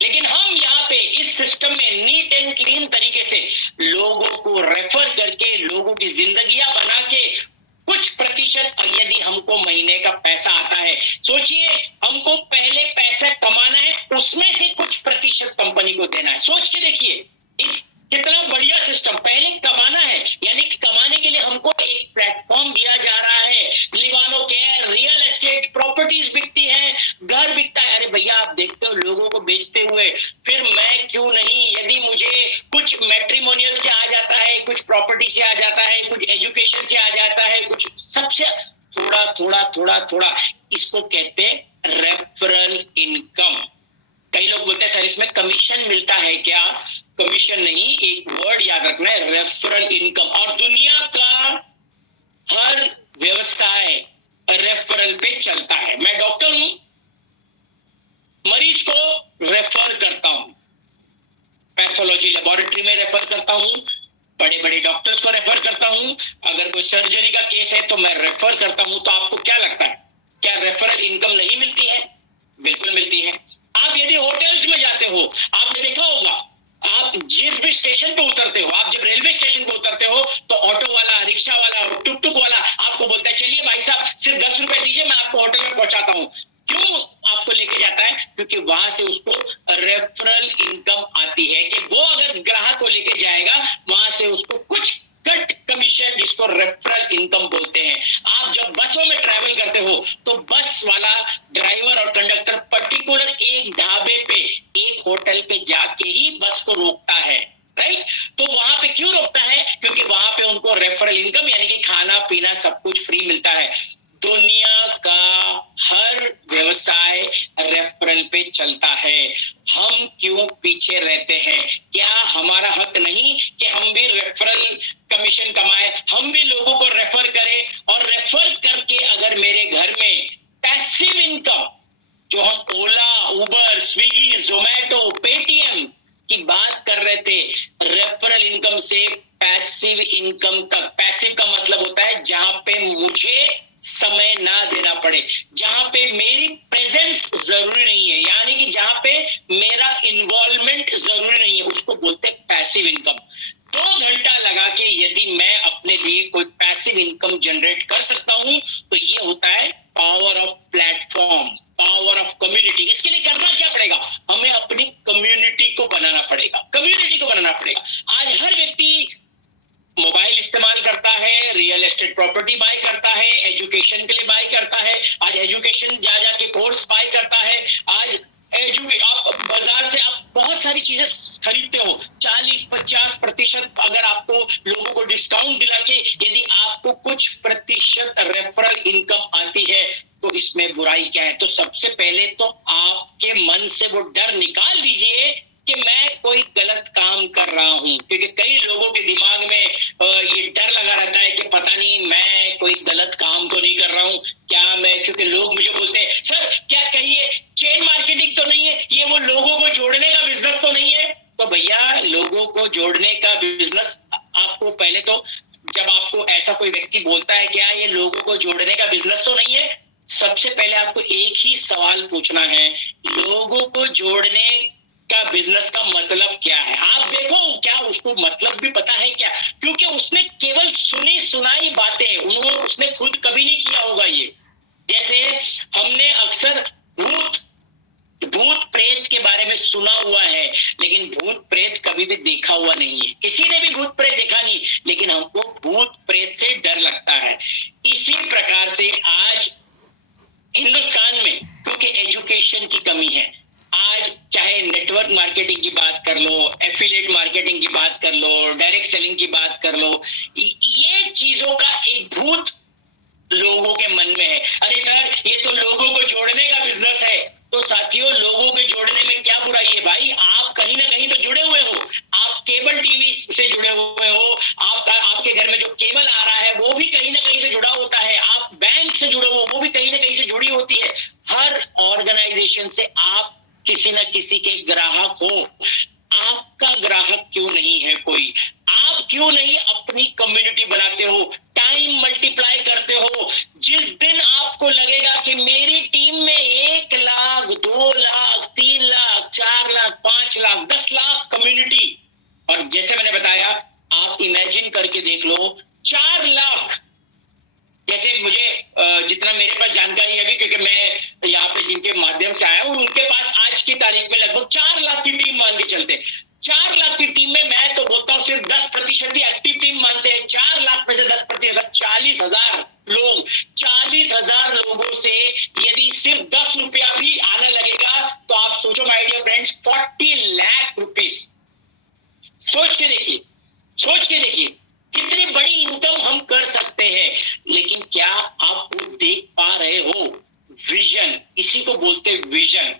लेकिन हम यहाँ पे इस सिस्टम में नीट एंड क्लीन तरीके से लोगों को रेफर करके, लोगों की जिंदगियां बना के कुछ प्रतिशत यदि हमको महीने का पैसा आता है, सोचिए हमको पहले पैसा कमाना है, उसमें से कुछ प्रतिशत कंपनी को देना है। सोच के देखिए इस कितना बढ़िया सिस्टम। पहले कमाना है, यानी कि कमाने के लिए हमको एक प्लेटफॉर्म दिया जा रहा है। लिवानो केयर, रियल एस्टेट, प्रॉपर्टीज बिकती है, घर बिकता है। अरे भैया, आप देखते हो लोगों को बेचते हुए, फिर मैं क्यों नहीं? यदि मुझे कुछ प्रॉपर्टी से आ जाता है, कुछ एजुकेशन से आ जाता है, कुछ सबसे थोड़ा थोड़ा थोड़ा थोड़ा, इसको कहते हैं रेफरल इनकम। कई लोग बोलते हैं सर इसमें कमीशन मिलता है क्या? कमीशन नहीं, एक वर्ड याद रखना है, रेफरल इनकम। और दुनिया का हर व्यवसाय रेफरल पे चलता है। मैं डॉक्टर हूं, मरीज को रेफर करता हूं, पैथोलॉजी लेबोरेटरी में रेफर करता हूं, बड़े बड़े डॉक्टर्स को रेफर करता हूं, अगर कोई सर्जरी का केस है तो मैं रेफर करता हूं। तो आपको क्या लगता है, क्या रेफरल इनकम नहीं मिलती है? बिल्कुल मिलती है। आप यदि होटल्स में जाते हो, आपने देखा होगा, आप जिस भी स्टेशन पे उतरते हो, आप जब रेलवे स्टेशन पे उतरते हो तो ऑटो वाला, रिक्शा वाला, टुक टुक वाला आपको बोलता है चलिए भाई साहब सिर्फ 10 रुपए दीजिए, मैं आपको होटल में पहुंचाता हूं। क्यों आपको लेके जाता है? क्योंकि वहां से उसको रेफरल इनकम आती है कि वो अगर ग्राहक को लेके जाएगा वहां से उसको कुछ कट कमीशन, जिसको रेफरल इनकम बोलते हैं। आप जब बसों में ट्रैवल करते हो तो बस वाला ड्राइवर और कंडक्टर पर्टिकुलर एक ढाबे पे, एक होटल पे जाके ही बस को रोकता है, राइट? तो वहां पे क्यों रोकता है? क्योंकि वहां पे उनको रेफरल इनकम यानी कि खाना पीना सब कुछ फ्री मिलता है। दुनिया का हर व्यवसाय रेफरल पे चलता है। हम क्यों पीछे रहते हैं? क्या हमारा हक नहीं कि हम भी रेफरल कमीशन कमाए, हम भी लोगों को रेफर करें, और रेफर करके अगर मेरे घर में पैसिव इनकम, जो हम ओला, उबर, स्विगी, जोमेटो, पेटीएम की बात कर रहे थे, रेफरल इनकम से पैसिव इनकम तक। पैसिव का मतलब होता है जहां पे मुझे समय ना देना पड़े, जहां पे मेरी प्रेजेंस जरूरी नहीं है, यानी कि जहां पे मेरा इन्वॉल्वमेंट जरूरी नहीं है, उसको बोलते हैं पैसिव इनकम। 2 घंटा लगा के यदि मैं अपने लिए कोई पैसिव इनकम जनरेट कर सकता हूं तो ये होता है power of platform, power of community. इसके लिए करना क्या पड़ेगा? हमें अपनी कम्युनिटी को बनाना पड़ेगा, कम्युनिटी को बनाना पड़ेगा। आज हर व्यक्ति मोबाइल इस्तेमाल करता है, रियल एस्टेट प्रॉपर्टी बाय करता है, एजुकेशन के लिए बाय करता है, आज एजुकेशन जा जाके कोर्स बाय करता है, आज आप बाजार से आप बहुत सारी चीजें खरीदते हो, 40-50% अगर आपको लोगों को डिस्काउंट दिला के यदि आपको कुछ प्रतिशत रेफरल इनकम आती है तो इसमें बुराई क्या है? तो सबसे पहले तो आपके मन से वो डर निकाल दीजिए कि मैं कोई गलत काम कर रहा हूं, क्योंकि कई लोगों के दिमाग में ये डर लगा रहता है कि पता नहीं मैं कोई गलत काम तो नहीं कर रहा हूं क्या मैं, क्योंकि लोग मुझे बोलते हैं सर क्या कहिए चेन मार्केटिंग तो नहीं है, ये वो लोगों को जोड़ने का बिजनेस तो नहीं है? तो भैया लोगों को जोड़ने का बिजनेस, आपको पहले तो जब आपको ऐसा कोई व्यक्ति बोलता है क्या ये लोगों को जोड़ने का बिजनेस तो नहीं है, सबसे पहले आपको एक ही सवाल पूछना है, लोगों को जोड़ने का बिजनेस का मतलब क्या है? आप देखो क्या उसको मतलब भी पता है क्या? क्योंकि उसने केवल सुनी सुनाई बातें, उसने खुद कभी नहीं किया होगा ये। जैसे हमने अक्सर भूत प्रेत के बारे में सुना हुआ है, लेकिन भूत प्रेत कभी भी देखा हुआ नहीं है, किसी ने भी भूत प्रेत देखा नहीं, लेकिन हमको भूत प्रेत से डर लगता है। इसी प्रकार से आज हिंदुस्तान में क्योंकि एजुकेशन की कमी है, आज चाहे नेटवर्क मार्केटिंग की बात कर लो, एफिलिएट मार्केटिंग की बात कर लो, डायरेक्ट सेलिंग की बात कर लो, ये चीजों का एक भूत लोगों के मन में है। अरे सर ये तो लोगों को जोड़ने का बिजनेस है। तो साथियों लोगों के जोड़ने में क्या बुराई है भाई? आप कहीं ना कहीं तो जुड़े हुए हो, आप केबल टीवी से जुड़े हुए हो, आपके घर में जो केबल आ रहा है वो भी कहीं ना कहीं से जुड़ा होता है, आप बैंक से जुड़े हो वो भी कहीं ना कहीं से जुड़ी होती है। हर ऑर्गेनाइजेशन से आप किसी ना किसी के ग्राहक हो। आपका ग्राहक क्यों नहीं है कोई? आप क्यों नहीं अपनी कम्युनिटी बनाते हो, टाइम मल्टीप्लाई करते हो? जिस दिन आपको लगेगा कि मेरी टीम में 1 लाख, 2 लाख, 3 लाख, 4 लाख, 5 लाख, 10 लाख कम्युनिटी, और जैसे मैंने बताया आप इमेजिन करके देख लो 4 लाख, जैसे मुझे जितना मेरे पास जानकारी है अभी, क्योंकि मैं यहाँ पे जिनके माध्यम से आया हूँ उनके पास आज की तारीख में लगभग 4 लाख की टीम मान के चलते। 4 लाख की टीम में मैं तो बोलता हूँ सिर्फ 10% ही एक्टिव टीम मानते हैं। 4 लाख में से 10%, 40,000 लोग, 40,000 लोगों से यदि सिर्फ 10 रुपया भी आने लगेगा तो आप सोचो my dear friends, 40 lakh rupees. सोच के देखिए, सोच के देखिए बड़ी इनकम हम कर सकते हैं, लेकिन क्या आप वो देख पा रहे हो? विजन, इसी को बोलते हैं विजन।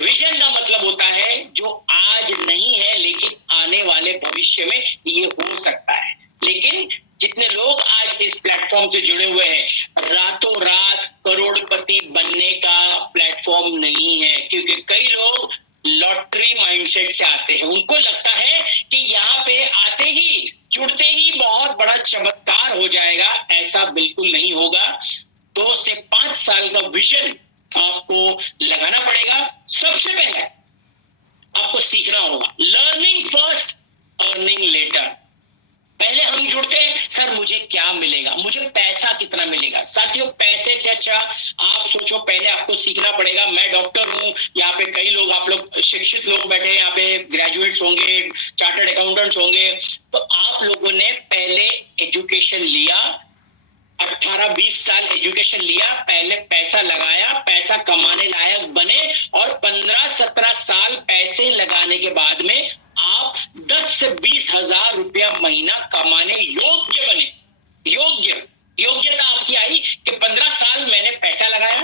विजन का मतलब होता है जो आज नहीं है लेकिन आने वाले भविष्य में ये हो सकता है। लेकिन जितने लोग आज इस प्लेटफॉर्म से जुड़े हुए हैं, रातों रात करोड़पति बनने का प्लेटफॉर्म नहीं है, क्योंकि कई लोग लॉटरी माइंडसेट से आते हैं। उनको लगता है कि यहाँ पे आते ही जुड़ते ही बहुत बड़ा चमत्कार हो जाएगा। ऐसा बिल्कुल नहीं होगा। 2 से 5 साल का विजन आपको लगाना पड़ेगा। सबसे पहले आपको सीखना होगा, लर्निंग फर्स्ट अर्निंग लेटर। पहले हम जुड़ते हैं, सर मुझे क्या मिलेगा, मुझे पैसा कितना मिलेगा। साथियों, पैसे से अच्छा आप सोचो, पहले आपको सीखना पड़ेगा। मैं डॉक्टर हूं, यहाँ पे कई लोग, आप लोग शिक्षित लोग बैठे हैं, यहाँ पे ग्रेजुएट्स होंगे, चार्टर्ड अकाउंटेंट्स होंगे। तो आप लोगों ने पहले एजुकेशन लिया, 18-20 साल एजुकेशन लिया, पहले पैसा लगाया, पैसा कमाने लायक बने, और 15-17 साल पैसे लगाने के बाद में आप 10 से 20 हजार रुपया महीना कमाने योग्य बने। योग्यता आपकी आई कि 15 साल मैंने पैसा लगाया,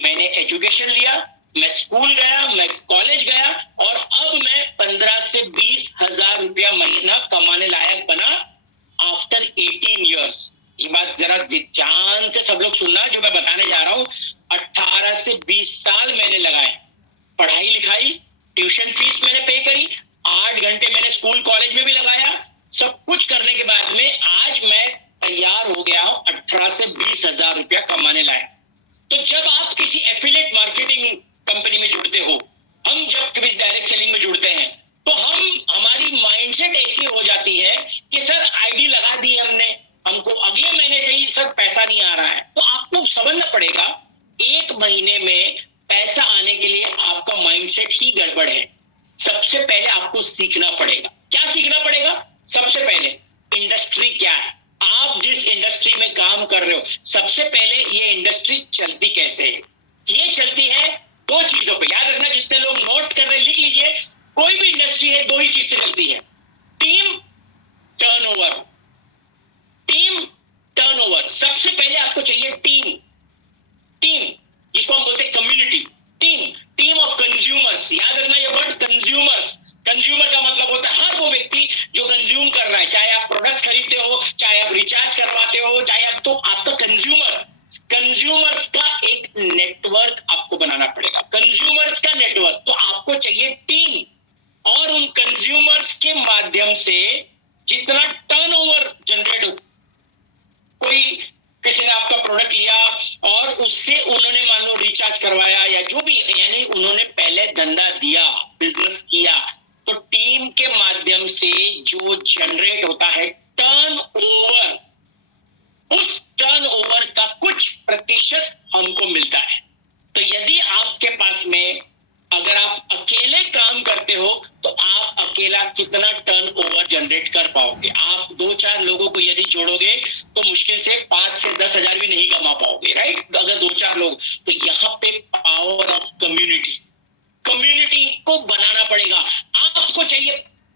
मैंने एजुकेशन लिया, मैं स्कूल गया, मैं कॉलेज गया, और अब मैं 15 से 20 हजार रुपया महीना कमाने लायक बना आफ्टर 18 ईयर्स। ये बात जरा ध्यान से सब लोग सुनना, जो मैं बताने जा रहा हूं। 18 से 20 साल मैंने लगाए, पढ़ाई लिखाई, ट्यूशन फीस मैंने पे करी, 8 घंटे मैंने स्कूल कॉलेज में भी लगाया। सब कुछ करने के बाद में आज मैं तैयार हो गया हूं 18 से 20 हजार रुपया कमाने लायक। तो जब आप किसी एफिलिएट मार्केटिंग कंपनी में जुड़ते हो, हम जब किसी डायरेक्ट सेलिंग में जुड़ते हैं, तो हमारी माइंडसेट ऐसी हो जाती है कि सर आईडी लगा दी हमने, हमको अगले महीने से ही सर पैसा नहीं आ रहा है। तो आपको समझना पड़ेगा, 1 महीने में पैसा आने के लिए आपका माइंडसेट ही गड़बड़ है। सबसे पहले आपको सीखना पड़ेगा। क्या सीखना पड़ेगा? सबसे पहले इंडस्ट्री क्या है, आप जिस इंडस्ट्री में काम कर रहे हो, सबसे पहले ये इंडस्ट्री चलती कैसे है। ये चलती है 2 चीजों पे, याद रखना, जितने लोग नोट कर रहे हैं लिख लीजिए। कोई भी इंडस्ट्री है, 2 ही चीज से चलती है, टीम टर्नओवर। टीम टर्नओवर, सबसे पहले आपको चाहिए टीम, जिसको हम बोलते हैं कम्युनिटी। Team of consumers. याद रखना ये वर्ड, कंज्यूमर्स। कंज्यूमर का मतलब होता है हर वो व्यक्ति जो कंज्यूम कर रहा है, चाहे आप प्रोडक्ट्स खरीदते हो, चाहे आप रिचार्ज करवाते हो, चाहे आप, तो आपका कंज्यूमर्स का एक नेटवर्क आपको बनाना पड़ेगा, कंज्यूमर्स का नेटवर्क। तो आपको चाहिए टीम, और उन कंज्यूमर्स के माध्यम से जितना टर्नओवर जनरेट हो, कोई किसी ने आपका प्रोडक्ट लिया और उससे उन्होंने मान लो रिचार्ज करवाया या जो भी, यानी उन्होंने पहले धंधा दिया, बिजनेस किया, तो टीम के माध्यम से जो जनरेट होता है टर्नओवर, उस टर्नओवर का कुछ प्रतिशत हमको मिलता है। तो यदि आपके पास में, अगर आप अकेले काम करते हो, तो आप अकेला कितना टर्नओवर जनरेट कर पाओगे? आप 2-4 लोगों को यदि जोड़ोगे तो मुश्किल से 5 से 10 हजार भी नहीं कमा पाओगे, राइट? अगर 2-4 लोग, तो यहाँ पे पावर ऑफ कम्युनिटी को बनाना पड़ेगा। आपको चाहिए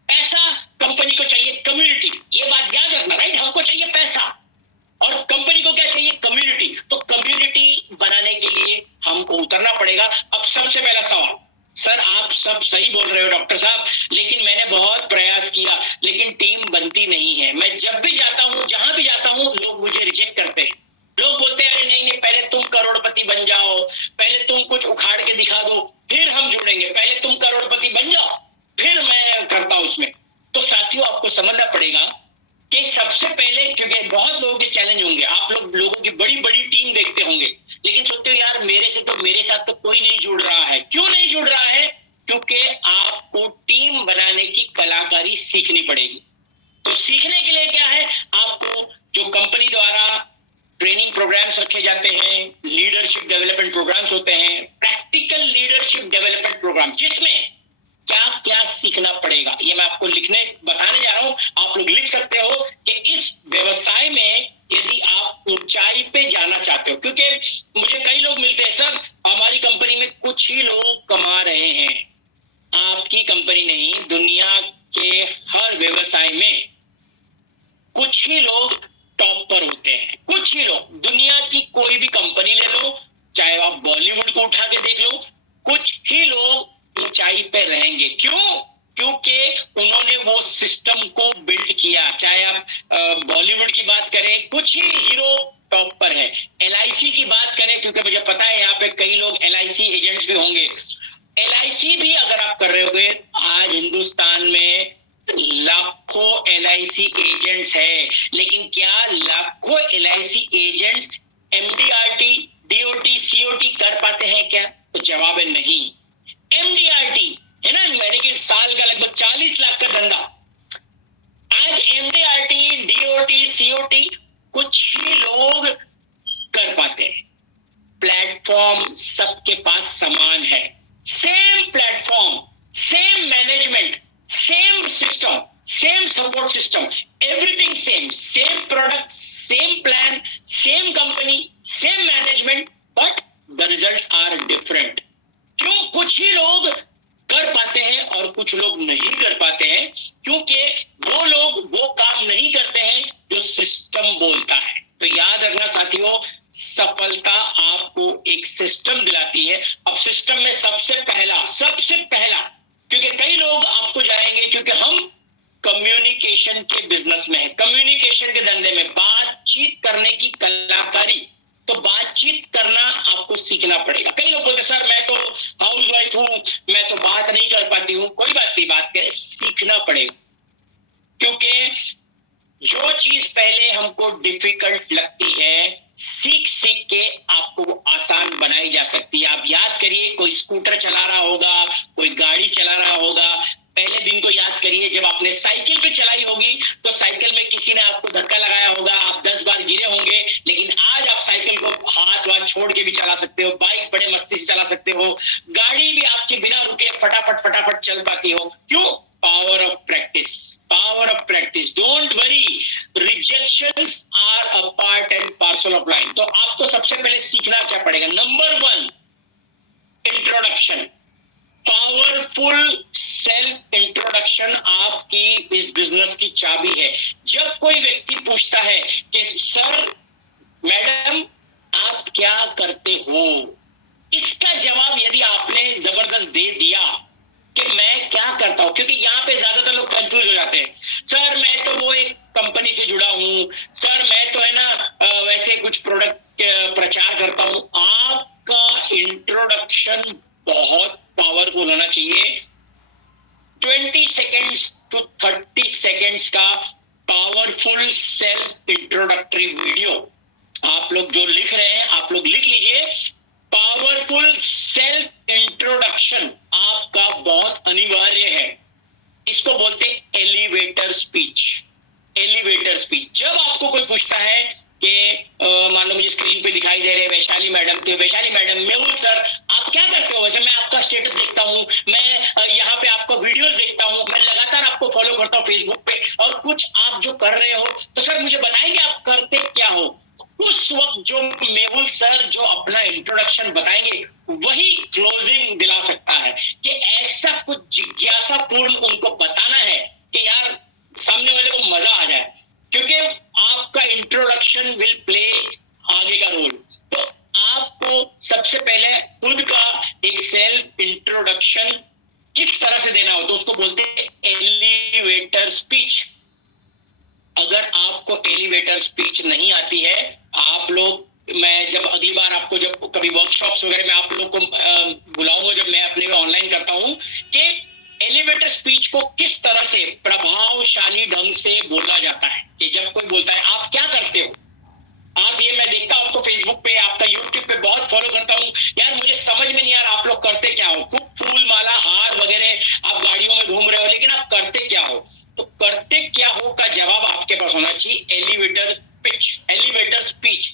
पैसा, कंपनी को चाहिए कम्युनिटी। ये बात याद रखना, राइट? हमको चाहिए पैसा और कंपनी को क्या चाहिए? कम्युनिटी। तो कम्युनिटी बनाने के लिए हमको उतरना पड़ेगा। अब सबसे पहला सवाल, सर आप सब सही बोल रहे हो डॉक्टर साहब, लेकिन मैंने बहुत प्रयास किया, लेकिन टीम बनती नहीं है। मैं जब भी जाता हूं, जहां भी जाता हूं, लोग मुझे रिजेक्ट करते हैं। लोग बोलते हैं, अरे नहीं, पहले तुम करोड़पति बन जाओ, पहले तुम कुछ उखाड़ के दिखा दो, फिर हम जुड़ेंगे। पहले तुम करोड़पति बन जाओ, फिर मैं करता हूं उसमें। तो साथियों, आपको समझना पड़ेगा कि सबसे पहले, क्योंकि बहुत लोगों के चैलेंज होंगे, आप लोगों की बड़ी बड़ी टीम देखते होंगे, लेकिन सोचते हो यार मेरे साथ तो कोई नहीं जुड़ रहा है। क्यों नहीं जुड़ रहा है? क्योंकि आपको टीम बनाने की कलाकारी सीखनी पड़ेगी। तो सीखने के लिए क्या है, आपको जो कंपनी द्वारा ट्रेनिंग प्रोग्राम्स रखे जाते हैं, लीडरशिप डेवलपमेंट प्रोग्राम्स होते हैं, प्रैक्टिकल लीडरशिप डेवलपमेंट प्रोग्राम, जिसमें क्या क्या सीखना पड़ेगा, ये मैं आपको बताने जा रहा हूं। आप लोग लिख सकते हो कि इस व्यवसाय में यदि आप ऊंचाई पे जाना चाहते हो, क्योंकि मुझे कई लोग मिलते हैं, सर हमारी कंपनी में कुछ ही लोग कमा रहे हैं। आपकी कंपनी नहीं, दुनिया के हर व्यवसाय में कुछ ही लोग टॉप पर होते हैं, कुछ ही लोग। दुनिया की कोई भी कंपनी ले लो, चाहे आप बॉलीवुड को उठा के देख लो, कुछ ही लोग ऊंचाई पे रहेंगे। क्यों? क्योंकि उन्होंने वो सिस्टम को बिल्ड किया। चाहे आप बॉलीवुड की बात करें, कुछ ही हीरो टॉप पर है। LIC की बात करें, क्योंकि मुझे पता है यहाँ पे कई लोग LIC एजेंट्स भी होंगे। LIC भी अगर आप कर रहे होगे, आज हिंदुस्तान में लाखों LIC एजेंट्स है, लेकिन क्या लाखों LIC agents MDRT, DOT, COT कर पाते हैं क्या? तो जवाब है नहीं। MDRT है ना, यानी कि साल का लगभग 40 लाख का धंधा। आज MDRT, DOT, COT कुछ ही लोग कर पाते हैं। प्लेटफॉर्म सबके पास समान है, same platform, same management, same system, same support system, everything same, same product, same plan, same company, same management, but the results are different. क्यों? कुछ ही लोग कर पाते हैं और कुछ लोग नहीं कर पाते हैं, क्योंकि वो लोग वो काम नहीं करते हैं जो सिस्टम बोलता है। तो याद रखना साथियों, सफलता आपको एक सिस्टम दिलाती है। अब सिस्टम में सबसे पहला, क्योंकि कई लोग आपको जाएंगे, क्योंकि हम कम्युनिकेशन के बिजनेस में है, कम्युनिकेशन के धंधे में, बातचीत करने की कलाकारी, तो बातचीत करना आपको सीखना पड़ेगा। कई लोग बोलते सर मैं तो हाउस वाइफ हूं, मैं तो बात नहीं कर पाती हूं। कोई बात नहीं, बात करें, सीखना पड़ेगा। क्योंकि जो चीज पहले हमको डिफिकल्ट लगती है, सीख सीख के आपको वो आसान बनाई जा सकती है। आप याद करिए, कोई स्कूटर चला रहा होगा, कोई गाड़ी चला रहा होगा, पहले दिन को याद करिए जब आपने साइकिल भी चलाई होगी, तो साइकिल में किसी ने आपको धक्का लगाया होगा, आप 10 बार गिरे होंगे, लेकिन आज आप साइकिल को हाथ वाथ छोड़ के भी चला सकते हो, बाइक बड़े मस्ती से चला सकते हो, गाड़ी भी आपके बिना रुके फटाफट चल पाती हो। क्यों? Power of practice, power of practice. Don't worry, rejections are a part and parcel of life. तो आपको सबसे पहले सीखना क्या पड़ेगा? Number 1, introduction. Powerful self introduction आपकी इस बिजनेस की चाबी है। जब कोई व्यक्ति पूछता है कि सर, मैडम, आप क्या करते हो, इसका जवाब यदि आपने जबरदस्त दे दिया कि मैं क्या करता हूं, क्योंकि यहाँ पे ज्यादातर लोग कंफ्यूज हो जाते हैं। सर मैं तो वो एक कंपनी से जुड़ा हूं, सर मैं तो है ना वैसे कुछ प्रोडक्ट प्रचार करता हूं। आपका इंट्रोडक्शन बहुत पावरफुल होना चाहिए। 20 सेकेंड्स टू 30 सेकेंड्स का पावरफुल सेल्फ इंट्रोडक्टरी वीडियो आप लोग जो लिख रहे हैं, आप लोग लिख लीजिए। पावरफुल सेल्फ इंट्रोडक्शन आपका बहुत अनिवार्य है। इसको बोलते हैं एलिवेटर स्पीच। Elevator speech. जब आपको कोई पूछता है कि मान लो मुझे स्क्रीन पे दिखाई दे रहे वैशाली मैडम, तो वैशाली मैडम, मेहुल सर आप क्या करते हो? वैसे मैं आपका स्टेटस देखता हूँ, मैं यहाँ पे आपको वीडियोस देखता हूँ, मैं लगातार आपको फॉलो करता हूँ फेसबुक पे, और कुछ आप जो कर रहे हो, तो सर मुझे बताएंगे आप करते क्या हो? उस वक्त जो मेहुल सर जो अपना इंट्रोडक्शन बताएंगे, वही क्लोजिंग दिला सकता है। कि ऐसा कुछ जिज्ञासापूर्ण उनको बताना है कि यार सामने वाले को मजा आ जाए, क्योंकि आपका इंट्रोडक्शन विल प्ले आगे का रोल। तो आपको सबसे पहले खुद का एक सेल्फ इंट्रोडक्शन किस तरह से देना हो, तो उसको बोलते हैं एलिवेटर स्पीच। अगर आपको एलिवेटर स्पीच नहीं आती है, आप लोग, मैं जब अगली बार आपको जब कभी वर्कशॉप्स वगैरह में आप लोग को बुलाऊंगा, जब मैं अपने में ऑनलाइन करता हूं, कि एलिवेटर स्पीच को किस तरह से प्रभावशाली ढंग से बोला जाता है। कि जब कोई बोलता है आप क्या करते हो, आप ये, मैं देखता हूं आपको फेसबुक पे, आपका यूट्यूब पे बहुत फॉलो करता हूं, यार मुझे समझ में नहीं आ रहा आप लोग करते क्या हो। खूब फूल माला हार वगैरह आप गाड़ियों में घूम रहे हो, लेकिन आप करते क्या हो? तो करते क्या हो का जवाब आपके पास होना चाहिए elevator pitch, elevator speech.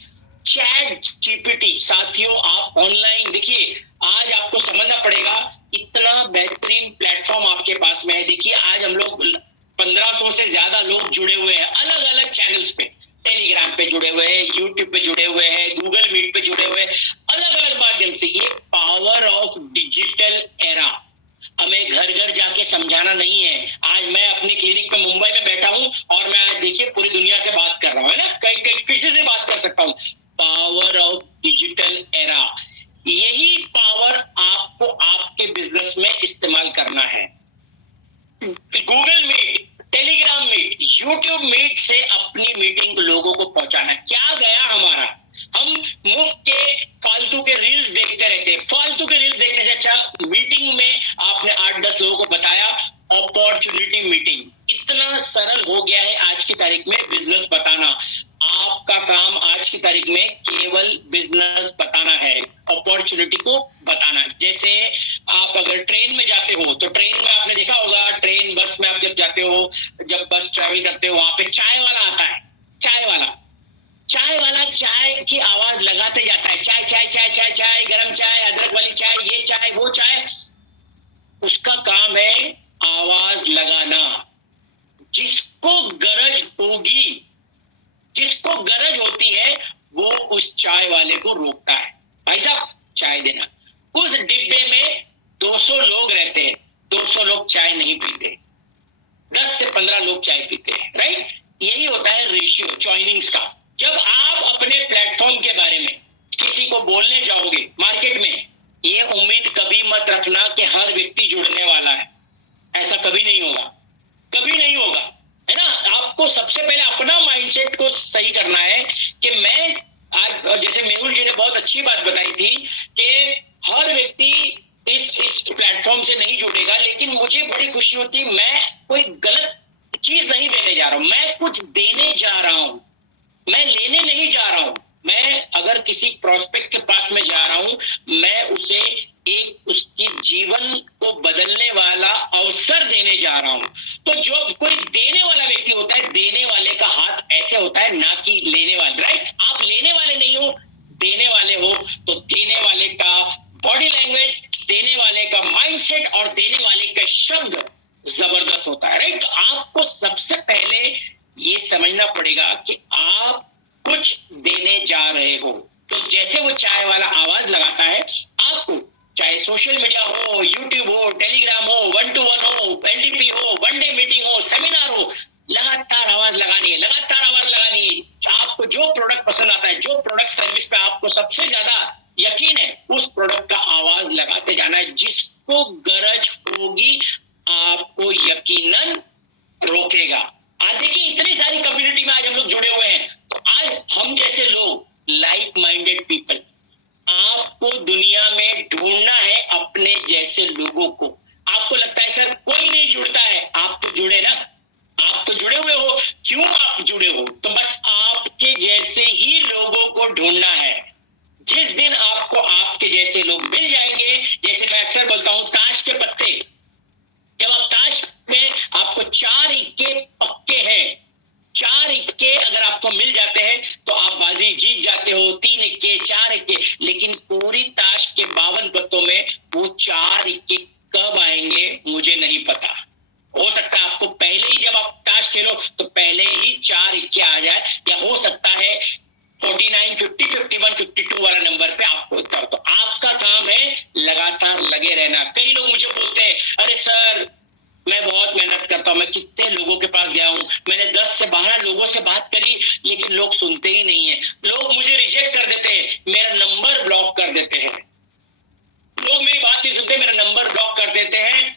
Chat GPT साथियों, आप ऑनलाइन देखिए, आज आपको समझना पड़ेगा, इतना बेहतरीन प्लेटफॉर्म आपके पास में है। देखिए आज हम लोग 1500 से ज्यादा लोग जुड़े हुए हैं अलग अलग चैनल्स पे, टेलीग्राम पे जुड़े हुए हैं, यूट्यूब पे जुड़े हुए हैं, गूगल मीट पे जुड़े हुए हैं, अलग अलग माध्यम से। ये पावर ऑफ डिजिटल एरा। हमें घर घर जाके समझाना नहीं है। आज मैं अपने क्लिनिक पे मुंबई में बैठा हूं, और मैं देखिए पूरी दुनिया यूट्यूब मीट से अपनी मीटिंग लोगों को पहुंचाना। क्या गया हमारा? हम मुफ्त के फालतू के रील्स देखते रहते हैं। फालतू के रील्स देखने से अच्छा मीटिंग में आपने 8-10 लोगों को बताया। अपॉर्चुनिटी मीटिंग इतना सरल हो गया है आज की तारीख में बिजनेस बताना। आपका काम आज की तारीख में केवल बिजनेस बताना है, अपॉर्चुनिटी को बताना। जैसे आप अगर ट्रेन में जाते हो तो ट्रेन में आपने देखा होगा, ट्रेन बस में आप जब जाते हो, जब बस ट्रैवल करते हो, वहां पे चाय वाला आता है। चाय वाला चाय की आवाज लगाते जाता है, चाय चाय चाय चाय चाय, गरम चाय, अदरक वाली चाय, ये चाय वो चाय। उसका काम है आवाज लगाना। जिसको गरज होगी, जिसको गरज होती है, वो उस चाय वाले को रोकता है, भाई साहब चाय देना। उस डिब्बे में 200 लोग रहते हैं, 200 लोग चाय नहीं पीते, 10 से 15 लोग चाय पीते हैं, राइट? यही होता है रेशियो जॉइनिंग्स का। जब आप अपने प्लेटफॉर्म के बारे में किसी को बोलने जाओगे मार्केट में, ये उम्मीद कभी मत रखना कि हर व्यक्ति जुड़ने वाला है। ऐसा कभी नहीं होगा, कभी नहीं होगा, है ना? आपको सबसे पहले अपना माइंडसेट को सही करना है कि मैं आज, जैसे मेहुल जी ने बहुत अच्छी बात बताई थी कि हर व्यक्ति इस प्लेटफॉर्म से नहीं जुड़ेगा, लेकिन मुझे बड़ी खुशी होती है, मैं कोई गलत चीज नहीं देने जा रहा हूं, मैं कुछ देने जा रहा हूं, मैं लेने नहीं जा रहा हूं। मैं अगर किसी प्रोस्पेक्ट के पास में जा रहा हूं, मैं उसे एक उसकी जीवन को बदलने वाला अवसर देने जा रहा हूं। तो जो कोई देने वाला व्यक्ति होता है, देने वाले का हाथ ऐसे होता है, ना कि लेने वाले, राइट? आप लेने वाले नहीं हो, देने वाले हो। तो देने वाले का बॉडी लैंग्वेज, देने वाले का माइंडसेट और देने वाले का शब्द जबरदस्त होता है, राइट? तो आपको सबसे पहले ये समझना पड़ेगा कि आप कुछ देने जा रहे हो। तो जैसे वो चाय वाला आवाज लगाता है, आपको चाहे सोशल मीडिया हो, यूट्यूब हो, टेलीग्राम हो, 1-to-1 हो, एलटीपी हो, वन डे मीटिंग हो, सेमिनार हो, लगातार आवाज लगानी है, लगातार आवाज लगानी है। आपको जो प्रोडक्ट पसंद आता है, जो प्रोडक्ट सर्विस पे आपको सबसे ज्यादा यकीन है, उस प्रोडक्ट का आवाज लगाते जाना है। जिसको गरज होगी आपको यकीनन रोकेगा। आज देखिए इतनी सारी कम्युनिटी में आज हम लोग जुड़े हुए हैं, तो आज हम जैसे लोग, लाइक माइंडेड पीपल, आपको दुनिया में ढूंढना है अपने जैसे लोगों को। आपको लगता है सर कोई नहीं जुड़ता है, आप तो जुड़े ना, आप तो जुड़े हुए हो। क्यों आप जुड़े हो? तो बस आपके जैसे ही लोगों को ढूंढना है। जिस दिन आपको आपके जैसे लोग मिल जाएंगे, जैसे मैं अक्सर बोलता हूं, ताश के पत्ते, जब आप ताश में आपको 4 इक्के पक्के हैं, 4 इक्के अगर आपको मिल जाते हैं तो आप बाजी जीत जाते हो, 3 इक्के, 4 इक्के। लेकिन पूरी ताश के 52 पत्तों में वो 4 इक्के कब आएंगे मुझे नहीं पता। हो सकता है आपको पहले ही, जब आप ताश खेलो तो पहले ही 4 इक्के आ जाए, या हो सकता है 49, 50, 51, 52 वाला नंबर पे आपको उतर। तो आपका काम है लगातार लगे रहना। कई लोग मुझे बोलते हैं, अरे सर मैं बहुत मेहनत करता हूं, मैं कितने लोगों के पास गया हूं, मैंने 10 से 12 लोगों से बात करी, लेकिन लोग सुनते ही नहीं है। लोग मुझे रिजेक्ट कर देते हैं, मेरा नंबर ब्लॉक कर देते हैं। लोग मेरी बात नहीं सुनते, मेरा नंबर ब्लॉक कर देते हैं।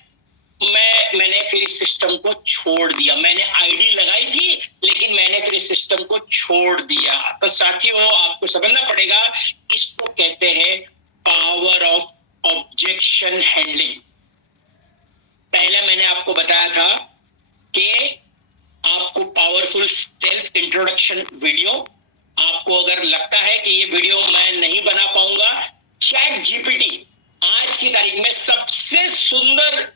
मैंने फिर इस सिस्टम को छोड़ दिया। मैंने आईडी लगाई थी, लेकिन मैंने फिर इस सिस्टम को छोड़ दिया। तो साथियों, आपको समझना पड़ेगा, इसको कहते हैं पावर ऑफ ऑब्जेक्शन हैंडलिंग। पहले मैंने आपको बताया था कि आपको पावरफुल सेल्फ इंट्रोडक्शन वीडियो, आपको अगर लगता है कि ये वीडियो मैं नहीं बना पाऊंगा, चैट जीपीटी आज की तारीख में सबसे सुंदर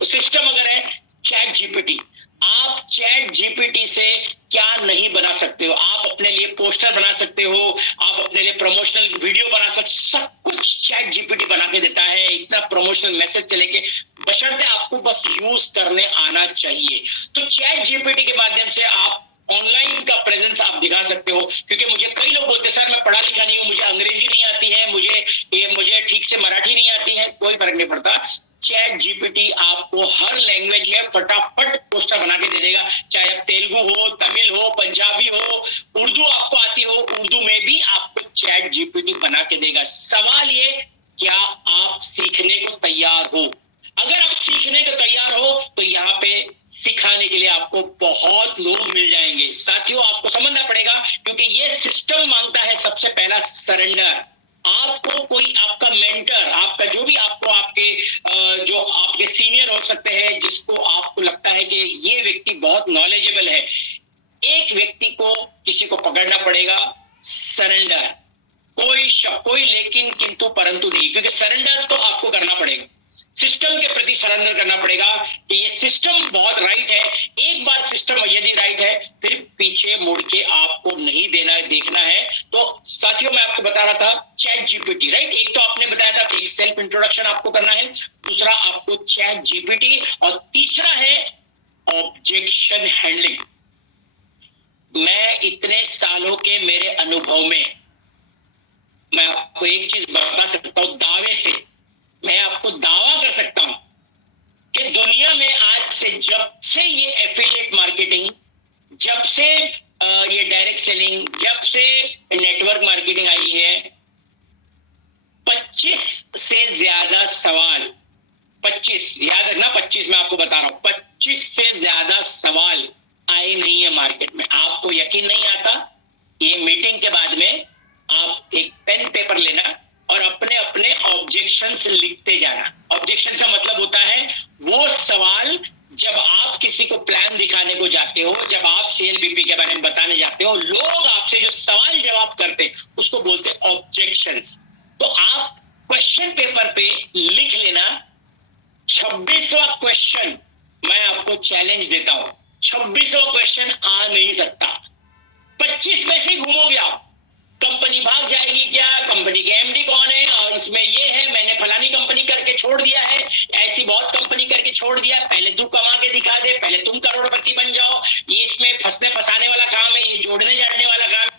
सिस्टम अगर है चैट जीपीटी। आप चैट जीपीटी से क्या नहीं बना सकते हो? आप अपने लिए पोस्टर बना सकते हो, आप अपने लिए प्रमोशनल वीडियो बना सकते, सब कुछ चैट जीपीटी बना के देता है, इतना प्रमोशनल मैसेज से लेके, बशर्ते आपको बस यूज करने आना चाहिए। तो चैट जीपीटी के माध्यम से आप ऑनलाइन का प्रेजेंस आप दिखा सकते हो। क्योंकि मुझे कई लोग बोलते हैं, सर मैं पढ़ा लिखा नहीं हूं, मुझे अंग्रेजी नहीं आती है, मुझे ठीक से मराठी नहीं आती है। कोई फर्क नहीं पड़ता, चैट जीपीटी आपको हर लैंग्वेज में फटाफट पोस्टर बना के दे देगा। चाहे अब तेलुगु हो, तमिल हो, पंजाबी हो, उर्दू आपको आती हो, उर्दू में भी आपको चैट जीपीटी बना के देगा। सवाल ये, क्या आप सीखने को तैयार हो? अगर आप सीखने को तैयार हो तो यहाँ पे सिखाने के लिए आपको बहुत लोग मिल जाएंगे। साथियों, आपको समझना पड़ेगा, क्योंकि ये सिस्टम मांगता है सबसे पहला सरेंडर। आपको कोई आपका मेंटर, आपका जो भी आपको आपके जो आपके सीनियर हो सकते हैं, जिसको आपको लगता है कि ये व्यक्ति बहुत नॉलेजेबल है, एक व्यक्ति को किसी को पकड़ना पड़ेगा। सरेंडर, कोई लेकिन किंतु परंतु नहीं, क्योंकि सरेंडर तो आपको करना पड़ेगा, सिस्टम के प्रति सरेंडर करना पड़ेगा कि ये सिस्टम बहुत राइट है। एक बार सिस्टम यदि राइट है, फिर पीछे मुड़ के आपको नहीं देखना है। तो साथियों, मैं आपको बता रहा था चैट जीपीटी, राइट। एक तो आपने बताया था कि सेल्फ इंट्रोडक्शन आपको करना है, दूसरा आपको चैट जीपीटी, और तीसरा है ऑब्जेक्शन हैंडलिंग। मैं इतने सालों के मेरे अनुभव में मैं आपको एक चीज बता सकता हूं, दावे से मैं आपको दावा कर सकता हूं कि दुनिया में आज से, जब से ये एफिलिएट मार्केटिंग, जब से ये डायरेक्ट सेलिंग, जब से नेटवर्क मार्केटिंग आई है, 25 से ज्यादा सवाल, 25 याद रखना, 25 मैं आपको बता रहा हूं, 25 से ज्यादा सवाल आए नहीं है मार्केट में। आपको यकीन नहीं आता, ये मीटिंग के बाद में आप एक पेन पेपर लेना और अपने अपने ऑब्जेक्शंस लिखते जाना। ऑब्जेक्शन का मतलब होता है वो सवाल, जब आप किसी को प्लान दिखाने को जाते हो, जब आप सीएलबीपी के बारे में बताने जाते हो, लोग आपसे जो सवाल जवाब करते उसको बोलते ऑब्जेक्शंस। तो आप क्वेश्चन पेपर पे लिख लेना, 26वां क्वेश्चन मैं आपको चैलेंज देता हूं, 26वां क्वेश्चन आ नहीं सकता। 25 में से घूमोगे आप, कंपनी भाग जाएगी क्या, कंपनी के एमडी कौन है, और इसमें ये है, मैंने फलानी कंपनी करके छोड़ दिया है, ऐसी बहुत कंपनी करके छोड़ दिया, पहले तू कमा के दिखा दे, पहले तुम करोड़पति बन जाओ, ये इसमें फंसने फंसाने वाला काम है, ये जोड़ने जाड़ने वाला काम है।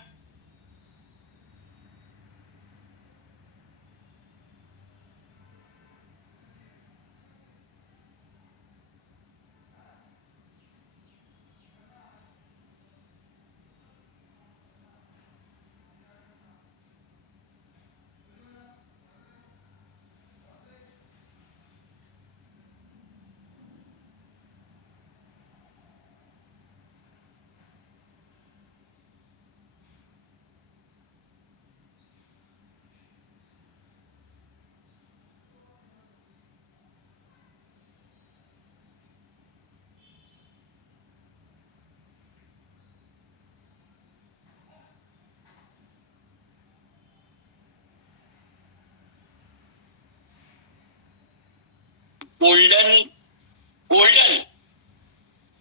गोल्डन गोल्डन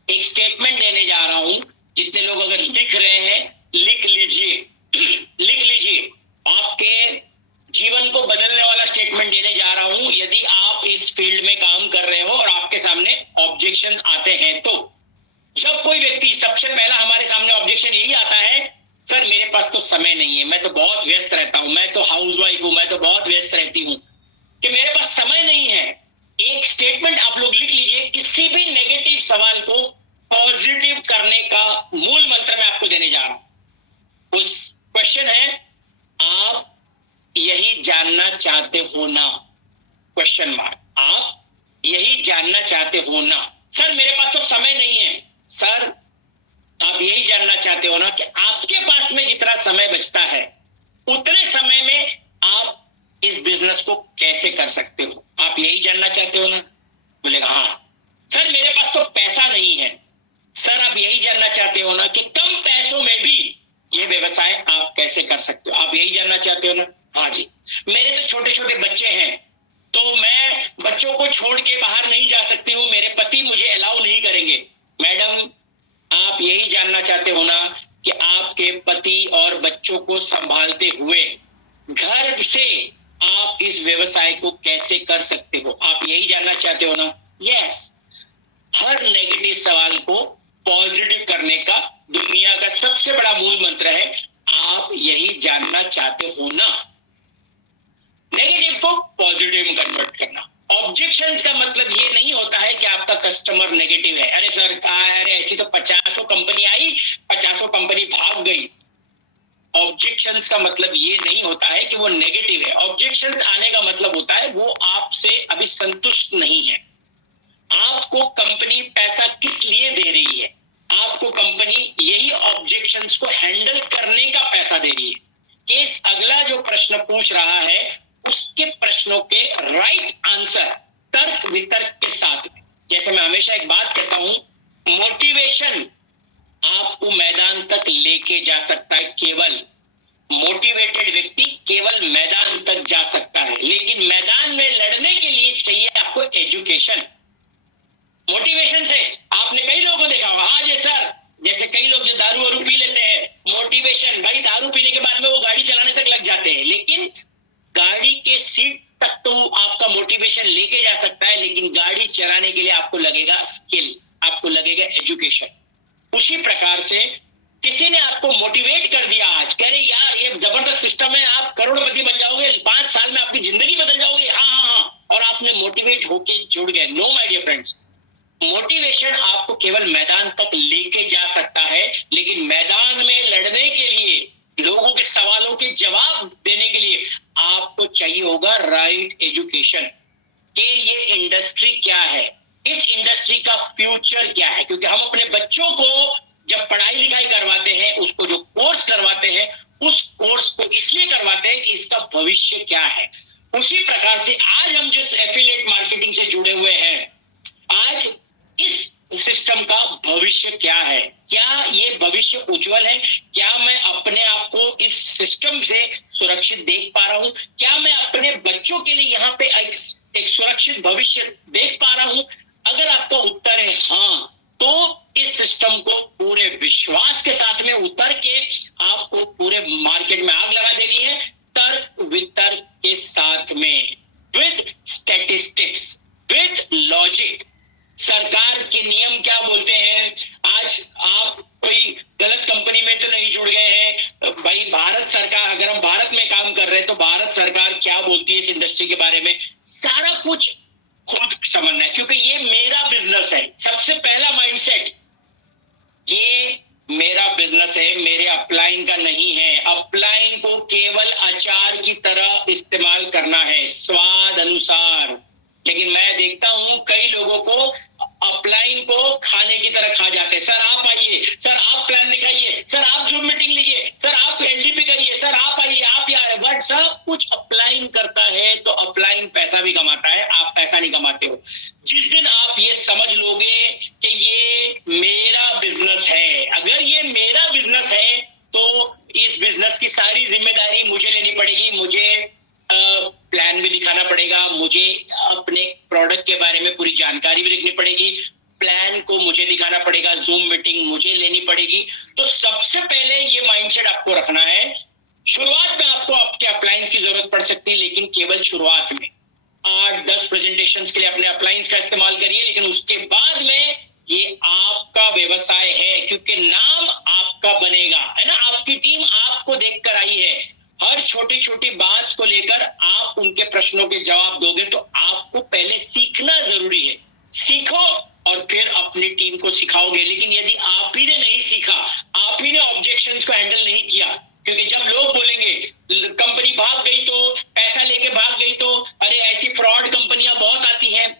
एक स्टेटमेंट देने जा रहा हूं, जितने लोग अगर लिख रहे हैं लिख लीजिए, लिख लीजिए। आपके जीवन को बदलने वाला स्टेटमेंट देने जा रहा हूं, यदि आप इस फील्ड में काम कर रहे हो और आपके सामने ऑब्जेक्शन आते हैं तो। जब कोई व्यक्ति, सबसे पहला हमारे सामने ऑब्जेक्शन यही आता है, सर मेरे पास तो समय नहीं है, मैं तो बहुत व्यस्त रहता हूं, मैं तो हाउसवाइफ हूं, मैं तो बहुत व्यस्त रहती हूं, कि मेरे पास समय नहीं है। एक स्टेटमेंट आप लोग लिख लीजिए, किसी भी नेगेटिव सवाल को पॉजिटिव करने का मूल मंत्र मैं आपको देने जा रहा हूं। उस क्वेश्चन है, आप यही जानना चाहते हो ना, क्वेश्चन मार्क, आप यही जानना चाहते हो ना। सर मेरे पास तो समय नहीं है, सर आप यही जानना चाहते हो ना कि आपके पास में जितना समय बचता है उतने समय में आप इस बिजनेस को कैसे कर सकते हो, आप यही जानना चाहते हो ना। बोलेगा हाँ। सर मेरे पास तो पैसा नहीं है, सर आप यही जानना चाहते हो ना कि कम पैसों में भी ये व्यवसाय आप कैसे कर सकते हो, आप यही जानना चाहते हो ना। हाँ जी। मेरे तो छोटे छोटे बच्चे हैं, तो मैं बच्चों को छोड़ के बाहर नहीं जा सकती हूँ, मेरे पति मुझे अलाउ नहीं करेंगे। मैडम आप यही जानना चाहते हो ना कि आपके पति और बच्चों को संभालते हुए घर से आप इस व्यवसाय को कैसे कर सकते हो, आप यही जानना चाहते हो ना। यस। हर नेगेटिव सवाल को पॉजिटिव करने का दुनिया का सबसे बड़ा मूल मंत्र है, आप यही जानना चाहते हो ना। नेगेटिव को पॉजिटिव में कन्वर्ट करना। ऑब्जेक्शंस का मतलब ये नहीं होता है कि आपका कस्टमर नेगेटिव है, अरे सर कहा है, अरे ऐसी तो 50 कंपनी आई, 50 कंपनी भाग गई। ऑब्जेक्शंस का मतलब ये नहीं होता है कि वो नेगेटिव है, ऑब्जेक्शंस आने का मतलब होता है वो आपसे अभी संतुष्ट नहीं है, आपको कंपनी पैसा किस लिए दे रही है? आपको कंपनी यही ऑब्जेक्शंस को हैंडल करने का पैसा दे रही है। केस अगला जो प्रश्न पूछ रहा है उसके प्रश्नों के राइट आंसर तर्क वितर्क के साथ में, जैसे मैं हमेशा एक बात कहता हूं, मोटिवेशन आपको मैदान तक लेके जा सकता है, केवल मोटिवेटेड व्यक्ति केवल मैदान तक जा सकता है, लेकिन मैदान में लड़ने के लिए चाहिए आपको एजुकेशन। मोटिवेशन से आपने कई लोगों को देखा होगा, हाँ जी सर, जैसे कई लोग जो दारू वारू पी लेते हैं, मोटिवेशन, भाई दारू पीने के बाद में वो गाड़ी चलाने तक लग जाते हैं, लेकिन गाड़ी के सीट तक तो आपका मोटिवेशन लेके जा सकता है, लेकिन गाड़ी चलाने के लिए आपको लगेगा स्किल, आपको लगेगा एजुकेशन। उसी प्रकार से किसी ने आपको मोटिवेट कर दिया, आज कह रहे यार ये जबरदस्त सिस्टम है, आप करोड़पति बन जाओगे, 5 साल में आपकी जिंदगी बदल जाओगे, हाँ हाँ हाँ, और आपने मोटिवेट होके जुड़ गए। No my dear friends, motivation आपको केवल मैदान तक लेके जा सकता है, लेकिन मैदान में लड़ने के लिए, लोगों के सवालों के जवाब देने के लिए आपको चाहिए होगा राइट एजुकेशन, कि ये इंडस्ट्री क्या है, इस इंडस्ट्री का फ्यूचर क्या है। क्योंकि हम अपने बच्चों को जब पढ़ाई लिखाई करवाते हैं, उसको जो कोर्स करवाते हैं, उस कोर्स को इसलिए करवाते हैं कि इसका भविष्य क्या है। उसी प्रकार से आज हम जिस एफिलिएट मार्केटिंग से जुड़े हुए हैं, आज इस सिस्टम का भविष्य क्या है, क्या ये भविष्य उज्जवल है, क्या मैं अपने आप को इस सिस्टम से सुरक्षित देख पा रहा हूं, क्या मैं अपने बच्चों के लिए यहाँ पे एक सुरक्षित भविष्य देख पा रहा हूं। अगर आपका उत्तर है हाँ, तो इस सिस्टम को पूरे विश्वास के साथ में उतर के आपको पूरे मार्केट में आग लगा देनी है, तर्क वितर्क के साथ में, विद स्टैटिस्टिक्स, विद लॉजिक। सरकार के नियम क्या बोलते हैं, आज आप कोई गलत कंपनी में तो नहीं जुड़ गए हैं भाई, भारत सरकार, अगर हम भारत में काम कर रहे हैं तो भारत सरकार क्या बोलती है इस इंडस्ट्री के बारे में, सारा कुछ खुद समझना है, क्योंकि ये मेरा बिजनेस है। सबसे पहला माइंडसेट, ये मेरा बिजनेस है, मेरे अपलाइन का नहीं है। अपलाइन को केवल अचार की तरह इस्तेमाल करना है, स्वाद अनुसार। लेकिन मैं देखता हूं कई लोगों को अपलाइन को खाने की तरह खा जाते हैं। सर आप आइए, सर आप प्लान दिखाइए, सर आप जूम मीटिंग लीजिए, सर आप एलडीपी करिए, सर आप आइए, आप यहाँ, बट सब कुछ अपलाइन करता है तो अपलाइन पैसा भी कमाता है, आप पैसा नहीं कमाते हो। जिस दिन आप ये समझ लोगे कि ये मेरा बिजनेस है, अगर ये मेरा बिजनेस है तो इस बिजनेस की सारी जिम्मेदारी मुझे लेनी पड़ेगी, मुझे प्लान भी दिखाना पड़ेगा, मुझे अपने प्रोडक्ट के बारे में पूरी जानकारी भी देखनी पड़ेगी, प्लान को मुझे दिखाना पड़ेगा, जूम मीटिंग मुझे लेनी पड़ेगी। तो सबसे पहले ये माइंडसेट आपको रखना है। शुरुआत में आपको आपके अप्लायंस की जरूरत पड़ सकती है, लेकिन केवल शुरुआत में 8-10 प्रेजेंटेशंस के लिए अपने अप्लायंस का इस्तेमाल करिए, लेकिन उसके बाद में ये आपका व्यवसाय है, क्योंकि नाम आपका बनेगा, है ना। आपकी टीम आपको देखकर आई है, हर छोटी छोटी बात को लेकर आप उनके प्रश्नों के जवाब दोगे, तो आपको पहले सीखना जरूरी है। सीखो और फिर अपनी टीम को सिखाओगे। लेकिन यदि आप ही ने नहीं सीखा, आप ही ने ऑब्जेक्शंस को हैंडल नहीं किया, क्योंकि जब लोग बोलेंगे कंपनी भाग गई तो, पैसा लेके भाग गई तो, अरे ऐसी फ्रॉड कंपनियां बहुत आती हैं,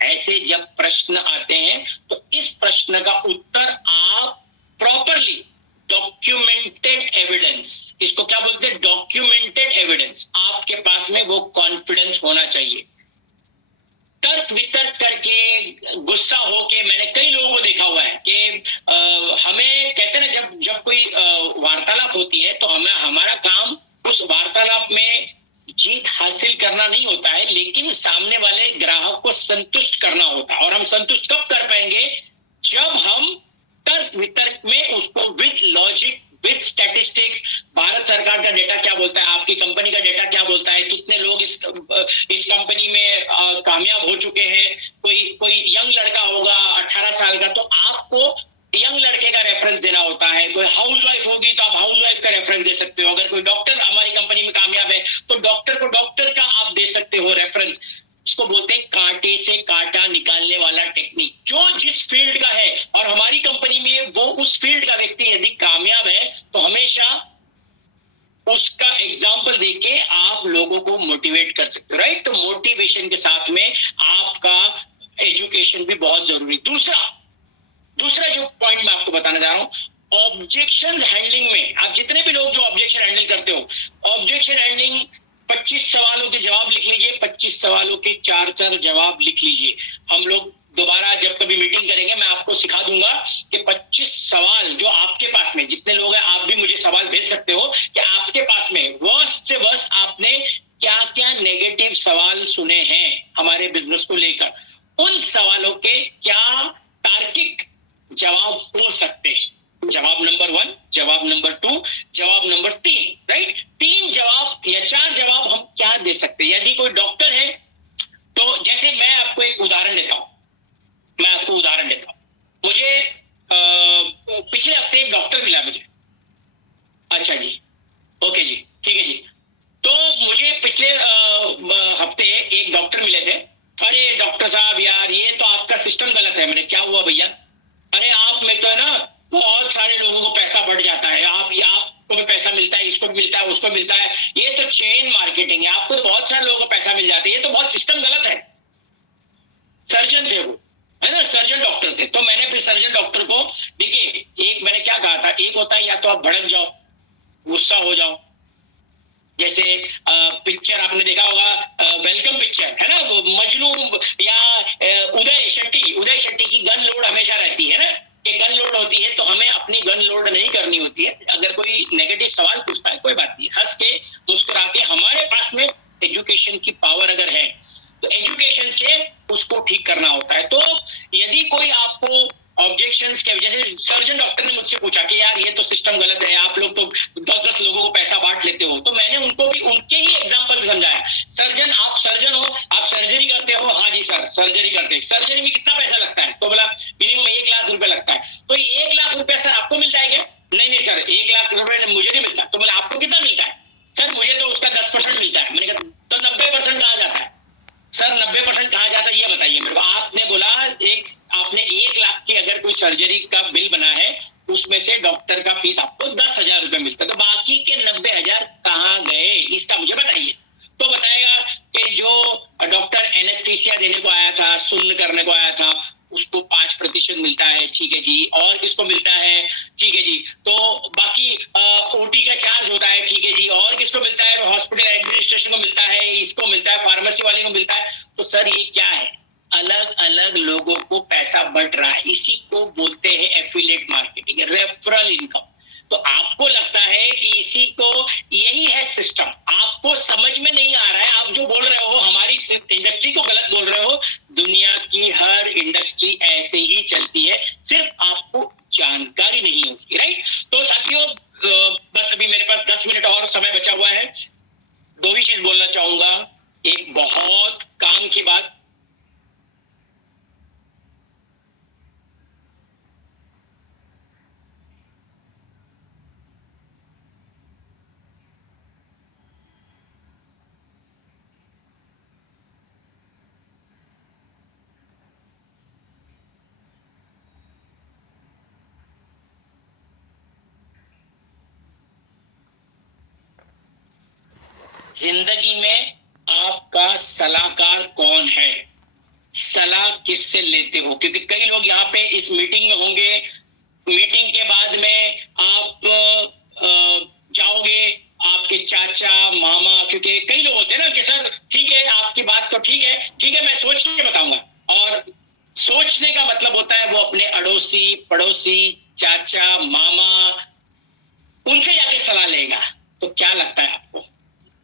ऐसे जब प्रश्न आते हैं तो इस प्रश्न का उत्तर आप प्रॉपरली डॉक्यूमेंटेड एविडेंस, इसको क्या बोलते हैं, डॉक्यूमेंटेड एविडेंस, आपके पास में वो कॉन्फिडेंस होना चाहिए। तर्क वितर्क करके, गुस्सा होके, मैंने कई लोगों को देखा हुआ है कि हमें कहते हैं ना, जब कोई वार्तालाप होती है तो हमें, हमारा काम उस वार्तालाप में जीत हासिल करना नहीं होता है, लेकिन सामने वाले ग्राहक को संतुष्ट करना होता है। और हम संतुष्ट कब कर पाएंगे, जब हम तर्क वितर्क में उसको with logic, with statistics, Bharat सरकार का डेटा क्या बोलता है, आपकी कंपनी का डेटा क्या बोलता है, कितने लोग इस कंपनी में कामयाब हो चुके हैं, कोई यंग लड़का होगा 18 साल का, तो आपको यंग लड़के का रेफरेंस देना होता है। कोई हाउसवाइफ होगी तो आप हाउसवाइफ का रेफरेंस दे सकते हो। अगर कोई डॉक्टर हमारी कंपनी में कामयाब है तो डॉक्टर को डॉक्टर का आप दे सकते हो रेफरेंस। इसको बोलते हैं कांटे से कांटा निकालने वाला टेक्निक। जो जिस फील्ड का है और हमारी कंपनी में वो उस फील्ड का व्यक्ति यदि कामयाब है तो हमेशा उसका एग्जाम्पल देके आप लोगों को मोटिवेट कर सकते हो, राइट। तो मोटिवेशन के साथ में आपका एजुकेशन भी बहुत जरूरी। दूसरा जो पॉइंट मैं आपको बताना चाह रहा हूं, ऑब्जेक्शन हैंडलिंग में आप जितने भी लोग जो ऑब्जेक्शन हैंडल करते हो, ऑब्जेक्शन हैंडलिंग 25 सवालों के जवाब लिख लीजिए, 25 सवालों के 4 जवाब लिख लीजिए। हम लोग दोबारा जब कभी मीटिंग करेंगे मैं आपको सिखा दूंगा कि 25 सवाल जो आपके पास में, जितने लोग हैं आप भी मुझे सवाल भेज सकते हो कि आपके पास में वर्स्ट से वर्स्ट आपने क्या क्या नेगेटिव सवाल सुने हैं हमारे बिजनेस को लेकर, उन सवालों के क्या तार्किक जवाब हो सकते हैं। जवाब नंबर 1, जवाब नंबर 2, जवाब नंबर 3, राइट? 3 जवाब या 4 जवाब हम क्या दे सकते हैं। यदि कोई डॉक्टर है तो जैसे मैं आपको एक उदाहरण देता हूं, मुझे पिछले हफ्ते एक डॉक्टर मिला मुझे। अच्छा जी, ओके जी, ठीक है जी। तो मुझे पिछले हफ्ते एक डॉक्टर मिले थे। अरे डॉक्टर साहब यार ये तो आपका सिस्टम गलत है। मैंने क्या हुआ भैया? अरे आप में तो है ना बहुत सारे लोगों को पैसा बढ़ जाता है, आपको भी पैसा मिलता है, इसको भी मिलता है, उसको मिलता है, ये तो चेन मार्केटिंग है, आपको तो बहुत सारे लोगों को पैसा मिल जाता है, ये तो बहुत सिस्टम गलत है। सर्जन थे वो, है ना, सर्जन डॉक्टर थे। तो मैंने फिर सर्जन डॉक्टर को, देखिए एक मैंने क्या कहा था, एक होता है या तो आप भड़क जाओ, गुस्सा हो जाओ, जैसे पिक्चर आपने देखा होगा वेलकम पिक्चर, है ना, वो मजनू या उदय शेट्टी की गन लोड हमेशा रहती है ना, कि गन लोड होती है तो हमें अपनी गन लोड नहीं करनी होती है। अगर कोई नेगेटिव सवाल पूछता है कोई बात नहीं, हंस के मुस्कुरा के, हमारे पास में एजुकेशन की पावर अगर है तो एजुकेशन से उसको ठीक करना होता है। तो यदि कोई आपको ऑब्जेक्शंस के, जैसे सर्जन डॉक्टर ने मुझसे पूछा कि यार ये तो सिस्टम गलत है, आप लोग तो 10-10 लोगों को पैसा बांट लेते हो, तो मैंने उनको भी उनके ही एग्जांपल समझाया। सर्जन, आप सर्जन हो, आप सर्जरी करते हो? हाँ जी सर सर्जरी करते हैं। सर्जरी में कितना पैसा लगता है? तो बोला मिनिमम 1 लाख रुपए लगता है। तो 1 लाख रुपया सर आपको मिल जाएगा? नहीं सर 1 लाख रुपए मुझे नहीं मिलता। तो बोला आपको कितना मिलता है? सर मुझे तो उसका 10% मिलता है। मैंने कहा तो 90% कहा जाता है? सर 90% कहा जाता है, ये बताइए मेरे को। आपने बोला आपने 1 लाख की अगर कोई सर्जरी का बिल बना है, उसमें से डॉक्टर का फीस आपको 10,000 रुपए मिलता है, तो बाकी के 90,000 कहाँ गए, इसका मुझे बताइए। तो बताएगा कि जो डॉक्टर एनेस्थीसिया देने को आया था, सुन्न करने को आया था, उसको 5% मिलता है, ठीक है जी। और किसको मिलता है? ठीक है जी। तो बाकी ओटी का चार्ज होता है, ठीक है जी। और किसको मिलता है? हॉस्पिटल एडमिनिस्ट्रेशन को मिलता है, इसको मिलता है, फार्मेसी वाले को मिलता है। तो सर ये क्या है? अलग अलग लोगों को पैसा बट रहा है, इसी को बोलते हैं एफिलिएट मार्केटिंग, रेफरल इनकम। तो आपको लगता है कि इसी को, यही है सिस्टम, आपको समझ में नहीं आ रहा है। आप जो बोल रहे हो हमारी इंडस्ट्री को गलत बोल रहे हो, दुनिया की हर इंडस्ट्री ऐसे ही चलती है, सिर्फ आपको जानकारी नहीं है उसकी, राइट? तो साथियों बस अभी मेरे पास 10 मिनट और समय बचा हुआ है। 2 ही चीज बोलना चाहूंगा। एक बहुत काम की बात, जिंदगी में आपका सलाहकार कौन है? सलाह किससे लेते हो? क्योंकि कई लोग यहाँ पे इस मीटिंग में होंगे, मीटिंग के बाद में आप जाओगे, आपके चाचा मामा, क्योंकि कई लोग होते हैं ना कि सर ठीक है आपकी बात तो ठीक है मैं सोच के बताऊंगा। और सोचने का मतलब होता है वो अपने अड़ोसी पड़ोसी चाचा मामा उनसे जाके सलाह लेगा। तो क्या लगता है आपको,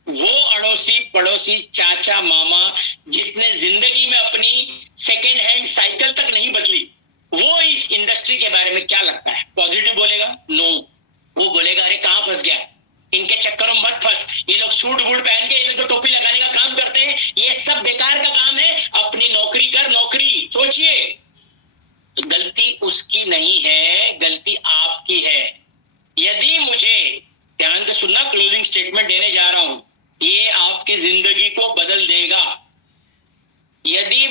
वो अड़ोसी पड़ोसी चाचा मामा जिसने जिंदगी में अपनी सेकेंड हैंड साइकिल तक नहीं बदली, वो इस इंडस्ट्री के बारे में क्या लगता है? पॉजिटिव बोलेगा? नो, वो बोलेगा अरे कहां फंस गया, इनके चक्करों में मत फंस, ये लोग सूट बूट पहन के, ये लोग तो टोपी लगाने का काम करते हैं, ये सब बेकार का काम है, अपनी नौकरी कर, नौकरी। सोचिए, गलती उसकी नहीं है, गलती आपकी है। यदि मुझे, ध्यान से सुनना, क्लोजिंग स्टेटमेंट देने जा रहा हूं, ये आपकी जिंदगी को बदल देगा। यदि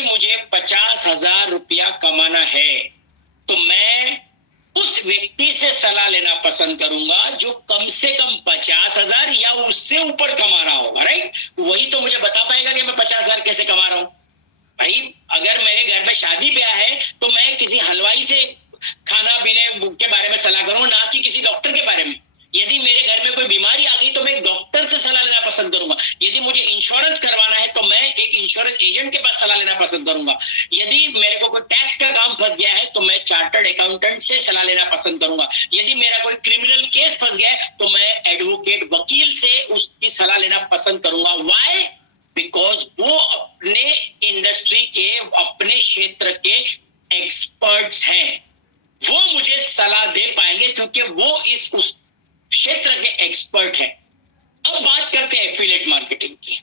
मुझे 50,000 रुपया कमाना है तो मैं उस उस व्यक्ति से सलाह लेना पसंद करूंगा जो कम से कम 50,000 या उससे ऊपर कमा रहा होगा, राइट? वही तो मुझे बता पाएगा कि मैं 50,000 कैसे कमा रहा हूं। भाई अगर मेरे घर में शादी ब्याह है तो मैं किसी हलवाई से खाना पीने के बारे में सलाह करूंगा, ना कि किसी डॉक्टर के बारे में। यदि मेरे घर में कोई बीमारी आ गई तो मैं एक डॉक्टर से सलाह लेना पसंद करूंगा। यदि मुझे इंश्योरेंस करवाना है तो मैं एक इंश्योरेंस एजेंट के पास सलाह लेना पसंद करूंगा। यदि मेरे को कोई टैक्स का काम फंस गया है तो मैं चार्टर्ड अकाउंटेंट से सलाह लेना पसंद करूंगा। यदि मेरा कोई क्रिमिनल केस फंस गया है तो मैं एडवोकेट वकील से उसकी सलाह लेना पसंद करूंगा। व्हाई? बिकॉज वो अपने इंडस्ट्री के, अपने क्षेत्र के एक्सपर्ट्स हैं। वो मुझे सलाह दे पाएंगे क्योंकि वो उस क्षेत्र के एक्सपर्ट है। अब बात करते हैं एफिलिएट मार्केटिंग की।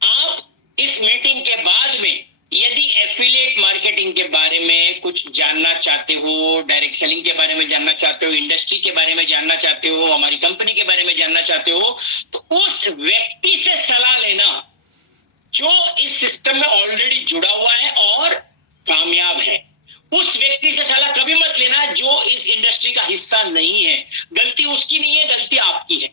आप इस मीटिंग के बाद में यदि एफिलिएट मार्केटिंग के बारे में कुछ जानना चाहते हो, डायरेक्ट सेलिंग के बारे में जानना चाहते हो, इंडस्ट्री के बारे में जानना चाहते हो, हमारी कंपनी के बारे में जानना चाहते हो, तो उस व्यक्ति से सलाह लेना जो इस सिस्टम में ऑलरेडी जुड़ा हुआ है और कामयाब है। उस व्यक्ति से सलाह कभी मत लेना जो इस इंडस्ट्री का हिस्सा नहीं है। गलती उसकी नहीं है, गलती आपकी है।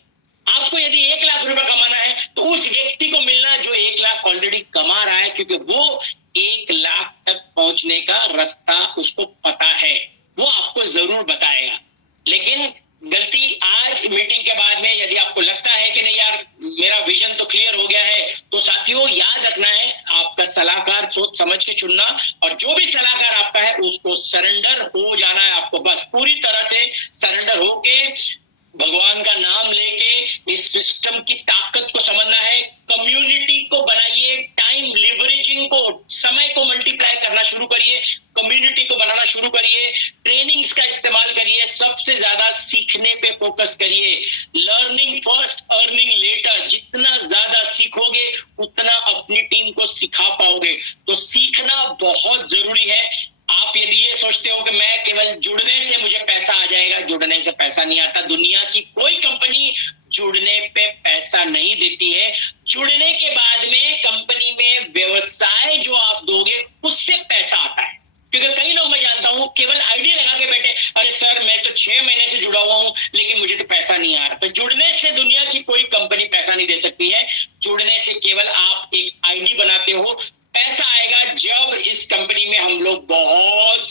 आपको यदि 1 लाख रुपए कमाना है तो उस व्यक्ति को मिलना जो 1 लाख ऑलरेडी कमा रहा है, क्योंकि वो 1 लाख तक पहुंचने का रास्ता उसको पता है, वो आपको जरूर बताएगा। लेकिन गलती आज मीटिंग के बाद में यदि आपको लगता है कि नहीं यार मेरा विजन तो क्लियर हो गया है, तो साथियों याद रखना है आपका सलाहकार सोच समझ के चुनना, और जो भी सलाहकार आपका है उसको सरेंडर हो जाना है। आपको बस पूरी तरह से सरेंडर होके भगवान का नाम लेके इस सिस्टम की ताकत को समझना है। कम्युनिटी को बनाइए, टाइम लिवरेजिंग को, समय को मल्टीप्लाई करना शुरू करिए, कम्युनिटी को बनाना शुरू करिए, ट्रेनिंग्स का इस्तेमाल करिए, सबसे ज्यादा सीखने पे फोकस करिए। Learning first, earning later. जितना ज्यादा सीखोगे उतना अपनी टीम को सिखा पाओगे। तो सीखना बहुत जरूरी है। आप यदि ये सोचते हो कि मैं केवल जुड़ने से मुझे पैसा आ जाएगा, जुड़ने से पैसा नहीं आता। दुनिया की कोई कंपनी जुड़ने पे पैसा नहीं देती है। जुड़ने के बाद में कंपनी में व्यवसाय जो आप दोगे उससे पैसा आता है। क्योंकि कई लोग मैं जानता हूं केवल आईडी लगा के बैठे, अरे सर मैं तो 6 महीने से जुड़ा हुआ हूं लेकिन मुझे तो पैसा नहीं आ रहा। तो जुड़ने से दुनिया की कोई कंपनी पैसा नहीं दे सकती है। जुड़ने से केवल आप एक आईडी बनाते हो। पैसा आएगा जब इस कंपनी में हम लोग बहुत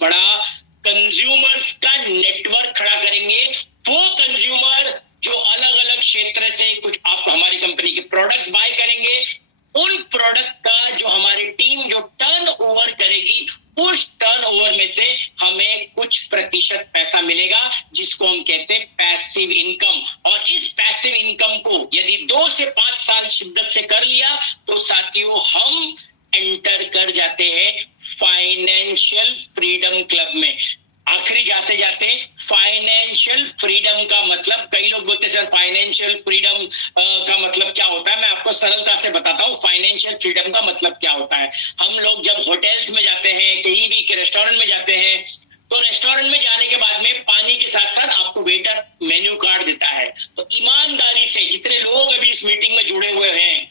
बड़ा कंज्यूमर्स का नेटवर्क खड़ा करेंगे। वो कंज्यूमर जो अलग अलग क्षेत्र से कुछ आप हमारी कंपनी के प्रोडक्ट्स बाय करेंगे, उन प्रोडक्ट का जो हमारी टीम जो टर्नओवर करेगी, उस टर्नओवर में से हमें कुछ प्रतिशत पैसा मिलेगा, जिसको हम कहते हैं पैसिव इनकम। और इस पैसिव इनकम को यदि 2 से 5 साल शिद्दत से कर लिया तो साथियों हम एंटर कर जाते हैं फाइनेंशियल फ्रीडम क्लब में। आखिरी जाते जाते फाइनेंशियल फ्रीडम का मतलब, कई लोग बोलते हैं सर फाइनेंशियल फ्रीडम का मतलब क्या होता है। मैं आपको सरलता से बताता हूँ फाइनेंशियल फ्रीडम का मतलब क्या होता है। हम लोग जब होटल्स में जाते हैं, कहीं भी रेस्टोरेंट में जाते हैं, तो रेस्टोरेंट में जाने के बाद में पानी के साथ साथ आपको वेटर मेन्यू कार्ड देता है। तो ईमानदारी से, जितने लोग अभी इस मीटिंग में जुड़े हुए हैं,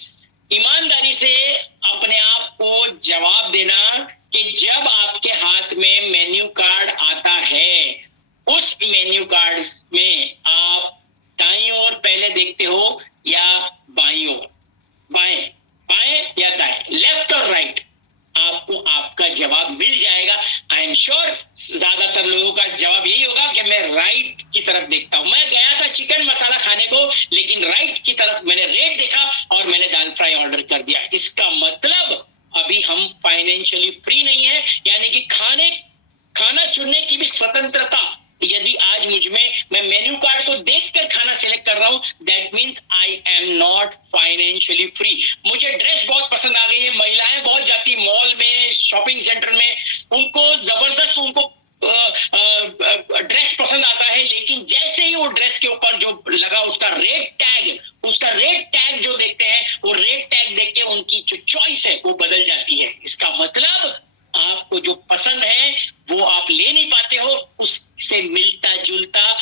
ईमानदारी से अपने आप को जवाब देना कि जब आपके हाथ में मेन्यू कार्ड आता है, उस मेन्यू कार्ड में आप दाईं ओर पहले देखते हो या बाईं ओर, बाएं या दाएं, लेफ्ट और राइट, आपको आपका जवाब मिल जाएगा। आई एम श्योर ज्यादातर लोगों का जवाब यही होगा कि मैं राइट की तरफ देखता हूं। मैं गया था चिकन मसाला खाने को, लेकिन राइट की तरफ मैंने रेट देखा और मैंने दाल फ्राई ऑर्डर कर दिया। इसका मतलब अभी हम फाइनेंशियली फ्री नहीं है, यानी कि खाना चुनने की भी स्वतंत्रता यदि आज मुझ में, मैं मेन्यू कार्ड को देखकर खाना सिलेक्ट कर रहा हूं, that means I am not financially free. मुझे ड्रेस बहुत पसंद आ गई है, महिलाएं बहुत जाती मॉल में, शॉपिंग सेंटर में, उनको जबरदस्त उनको ड्रेस पसंद आता है, लेकिन जैसे ही वो ड्रेस के ऊपर जो लगा उसका रेट टैग जो देखते हैं, वो रेट टैग देख के उनकी जो चॉइस है वो बदल जाती है। इसका मतलब आपको जो पसंद है वो आप ले नहीं पाते हो, उससे मिलता जुलता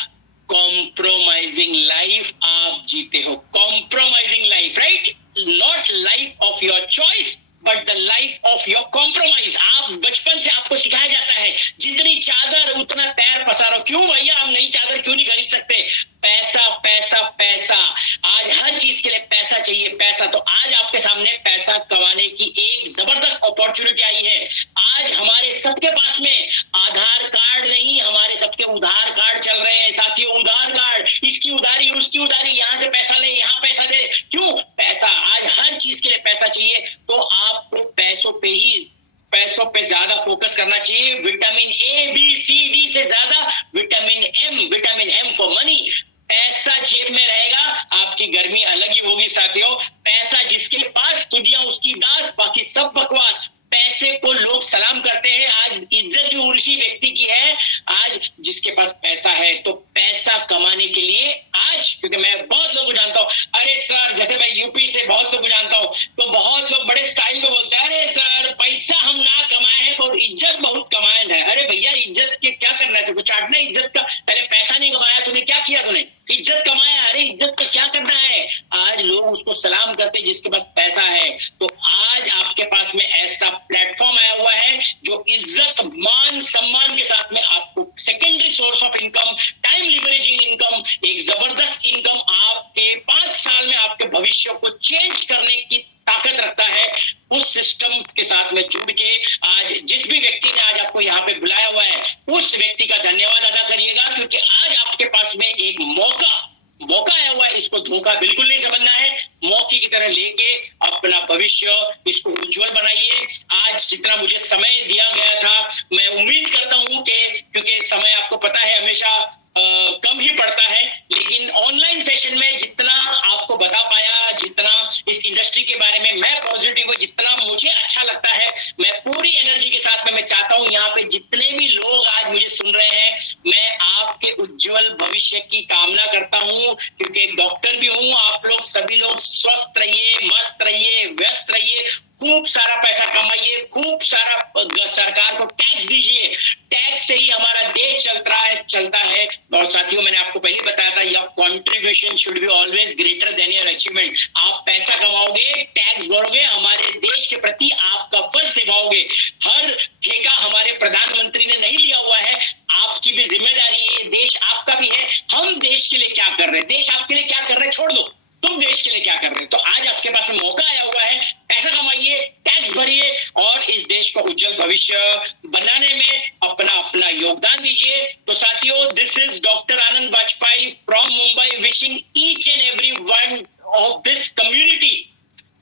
कॉम्प्रोमाइजिंग लाइफ आप जीते हो। Compromising life, right? Not life of your choice but the life of your compromise. आप बचपन से आपको सिखाया जाता है जितनी चादर उतना पैर पसारो। क्यों भैया, हम नई चादर क्यों नहीं खरीद सकते? पैसा पैसा पैसा, आज हर चीज के लिए पैसा चाहिए, पैसा। तो आज आपके सामने पैसा कमाने की एक जबरदस्त अपॉर्चुनिटी आई है। आज हमारे सबके पास में आधार कार्ड नहीं, हमारे सबके उधार कार्ड चल रहे हैं साथियों। उधार कार्ड, इसकी उधारी उसकी उधारी, यहाँ से पैसा ले यहाँ पैसा दे। क्यों? पैसा। आज हर चीज के लिए पैसा चाहिए, तो आपको पैसों पे ज्यादा फोकस करना चाहिए। Vitamin A B C D से ज्यादा विटामिन एम फॉर मनी। पैसा जेब में रहेगा, आपकी गर्मी अलग ही होगी साथियों। पैसा जिसके पास दुनिया उसकी दास, बाकी सब बकवास। पैसे को लोग सलाम करते हैं। आज इज्जत भी उसी व्यक्ति की है आज जिसके पास पैसा है। तो पैसा कमाने के लिए आज, क्योंकि मैं बहुत लोगों को जानता हूं, अरे सर, जैसे मैं यूपी से बहुत लोग को जानता हूं, तो बहुत लोग बड़े स्टाइल में बोलते हैं, अरे सर पैसा हम ना कमाए हैं और इज्जत बहुत कमाए है। अरे भैया, इज्जत के क्या करना है तुमको? चाटना इज्जत का? पहले पैसा नहीं कमाया तूने, क्या किया तूने? इज्जत कमाया। अरे इज्जत का क्या करना है? आज लोग उसको सलाम करते हैं जिसके पास पैसा है। तो आज आपके पास में ऐसा प्लेटफॉर्म आया हुआ है जो इज्जत मान सम्मान के साथ में आपको secondary source of income, time leveraging income, एक जबरदस्त इनकम आपके 5 साल में आपके भविष्य को चेंज करने की ताकत रखता है। उस सिस्टम के साथ में जुड़ के आज जिस भी व्यक्ति ने आज आपको यहाँ पे बुलाया हुआ है, उस व्यक्ति का धन्यवाद अदा करिएगा, क्योंकि आज आपके पास में एक मौका आया हुआ है। इसको धोखा बिल्कुल नहीं समझना है। मौके की तरह लेके अपना भविष्य इसको उज्जवल बनाइए। आज जितना मुझे समय दिया गया था, मैं उम्मीद करता हूं कि, क्योंकि समय आपको पता है हमेशा कम ही पड़ता है, लेकिन ऑनलाइन सेशन में जितना आपको बता पाया, जितना इस इंडस्ट्री के बारे में मैं पॉजिटिव हूँ, जितना मुझे अच्छा लगता है, मैं पूरी एनर्जी के साथ में मैं चाहता हूँ यहाँ पे जितने भी लोग आज मुझे सुन रहे हैं, मैं आपके उज्जवल भविष्य की कामना करता हूँ, क्योंकि एक डॉक्टर भी हूँ। आप लोग सभी लोग स्वस्थ रहिए, मस्त रहिए, व्यस्त रहिए, खूब सारा पैसा कमाइए, खूब सारा सरकार को टैक्स दीजिए। टैक्स से ही हमारा देश चलता है। और साथियों, मैंने आपको पहले बताया था, your contribution should be always greater than your achievement. आप पैसा कमाओगे, टैक्स भरोगे, हमारे देश के प्रति आपका फर्ज निभाओगे। हर ठेका हमारे प्रधानमंत्री ने नहीं लिया हुआ है, आपकी भी जिम्मेदारी है, देश आपका भी है। हम देश के लिए क्या कर रहे हैं, देश आपके लिए क्या कर रहे हैं, छोड़ दो, तुम देश के लिए क्या कर रहे हो। तो आज आपके पास मौका आया हुआ है, पैसा कमाइए, टैक्स भरिए और इस देश को उज्जवल भविष्य बनाने में अपना योगदान दीजिए। तो साथियों, this is doctor Anand Vajpayee from Mumbai, wishing each and every one of this community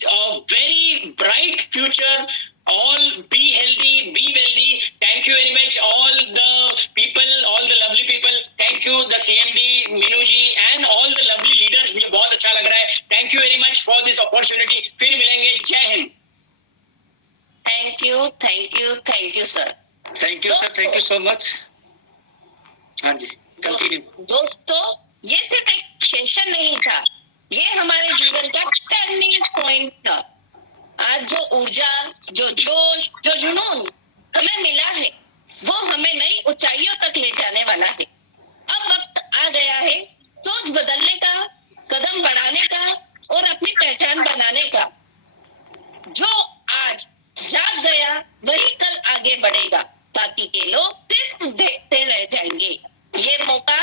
a very bright future. All be healthy, be wealthy. Thank you very much all the people, all the lovely people. Thank you the CMD Meenu ji and all the lovely leaders. मुझे बहुत अच्छा लग रहा है. Thank you very much for this opportunity. फिर मिलेंगे. जय Hind. Thank you sir. Thank you sir, thank you so much. हाँ जी, कंटिन्यू। दोस्तों, ये सिर्फ एक सेशन नहीं था, ये हमारे जीवन का टर्निंग पॉइंट था। आज जो ऊर्जा, जो जोश, जो जुनून हमें मिला है, वो हमें नई ऊंचाइयों तक ले जाने वाला है। अब वक्त आ गया है सोच बदलने का, कदम बढ़ाने का और अपनी पहचान बनाने का। जो आज जाग गया वही कल आगे बढ़ेगा, बाकी के लोग सिर्फ देखते रह जाएंगे। ये मौका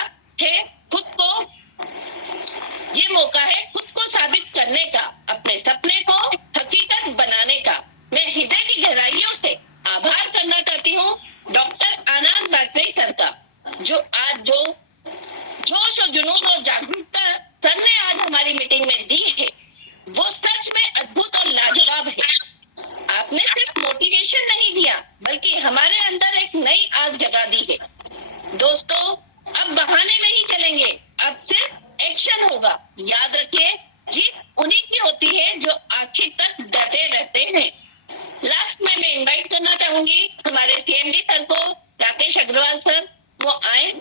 है खुद को साबित करने का, अपने सपने को हकीकत बनाने का। मैं हृदय की गहराइयों से आभार करना चाहती हूँ डॉक्टर आनंद वाजपेयी सर का, जो आज जो जोश और जुनून और जागरूकता सर ने आज हमारी मीटिंग में दी है, वो सच में अद्भुत और लाजवाब है। आपने सिर्फ मोटिवेशन नहीं दिया, बल्कि हमारे अंदर एक नई आग जगा दी है। दोस्तों, अब बहाने नहीं चलेंगे, अब सिर्फ एक्शन होगा। याद रखिए, जीत उन्हीं की होती है जो आखिर तक डटे रहते हैं। लास्ट में मैं इनवाइट करना चाहूंगी हमारे सीएमडी सर को, राकेश अग्रवाल सर, वो आए।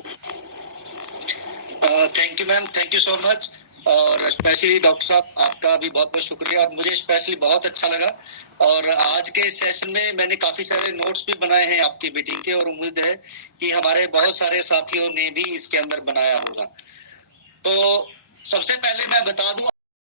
Thank you ma'am, thank you so much. और स्पेशली डॉक्टर साहब, आपका भी बहुत बहुत शुक्रिया। और मुझे स्पेशली बहुत अच्छा लगा, और आज के सेशन में मैंने काफी सारे नोट्स भी बनाए हैं आपकी मीटिंग के, और उम्मीद है कि हमारे बहुत सारे साथियों ने भी इसके अंदर बनाया होगा। तो सबसे पहले मैं बता दूं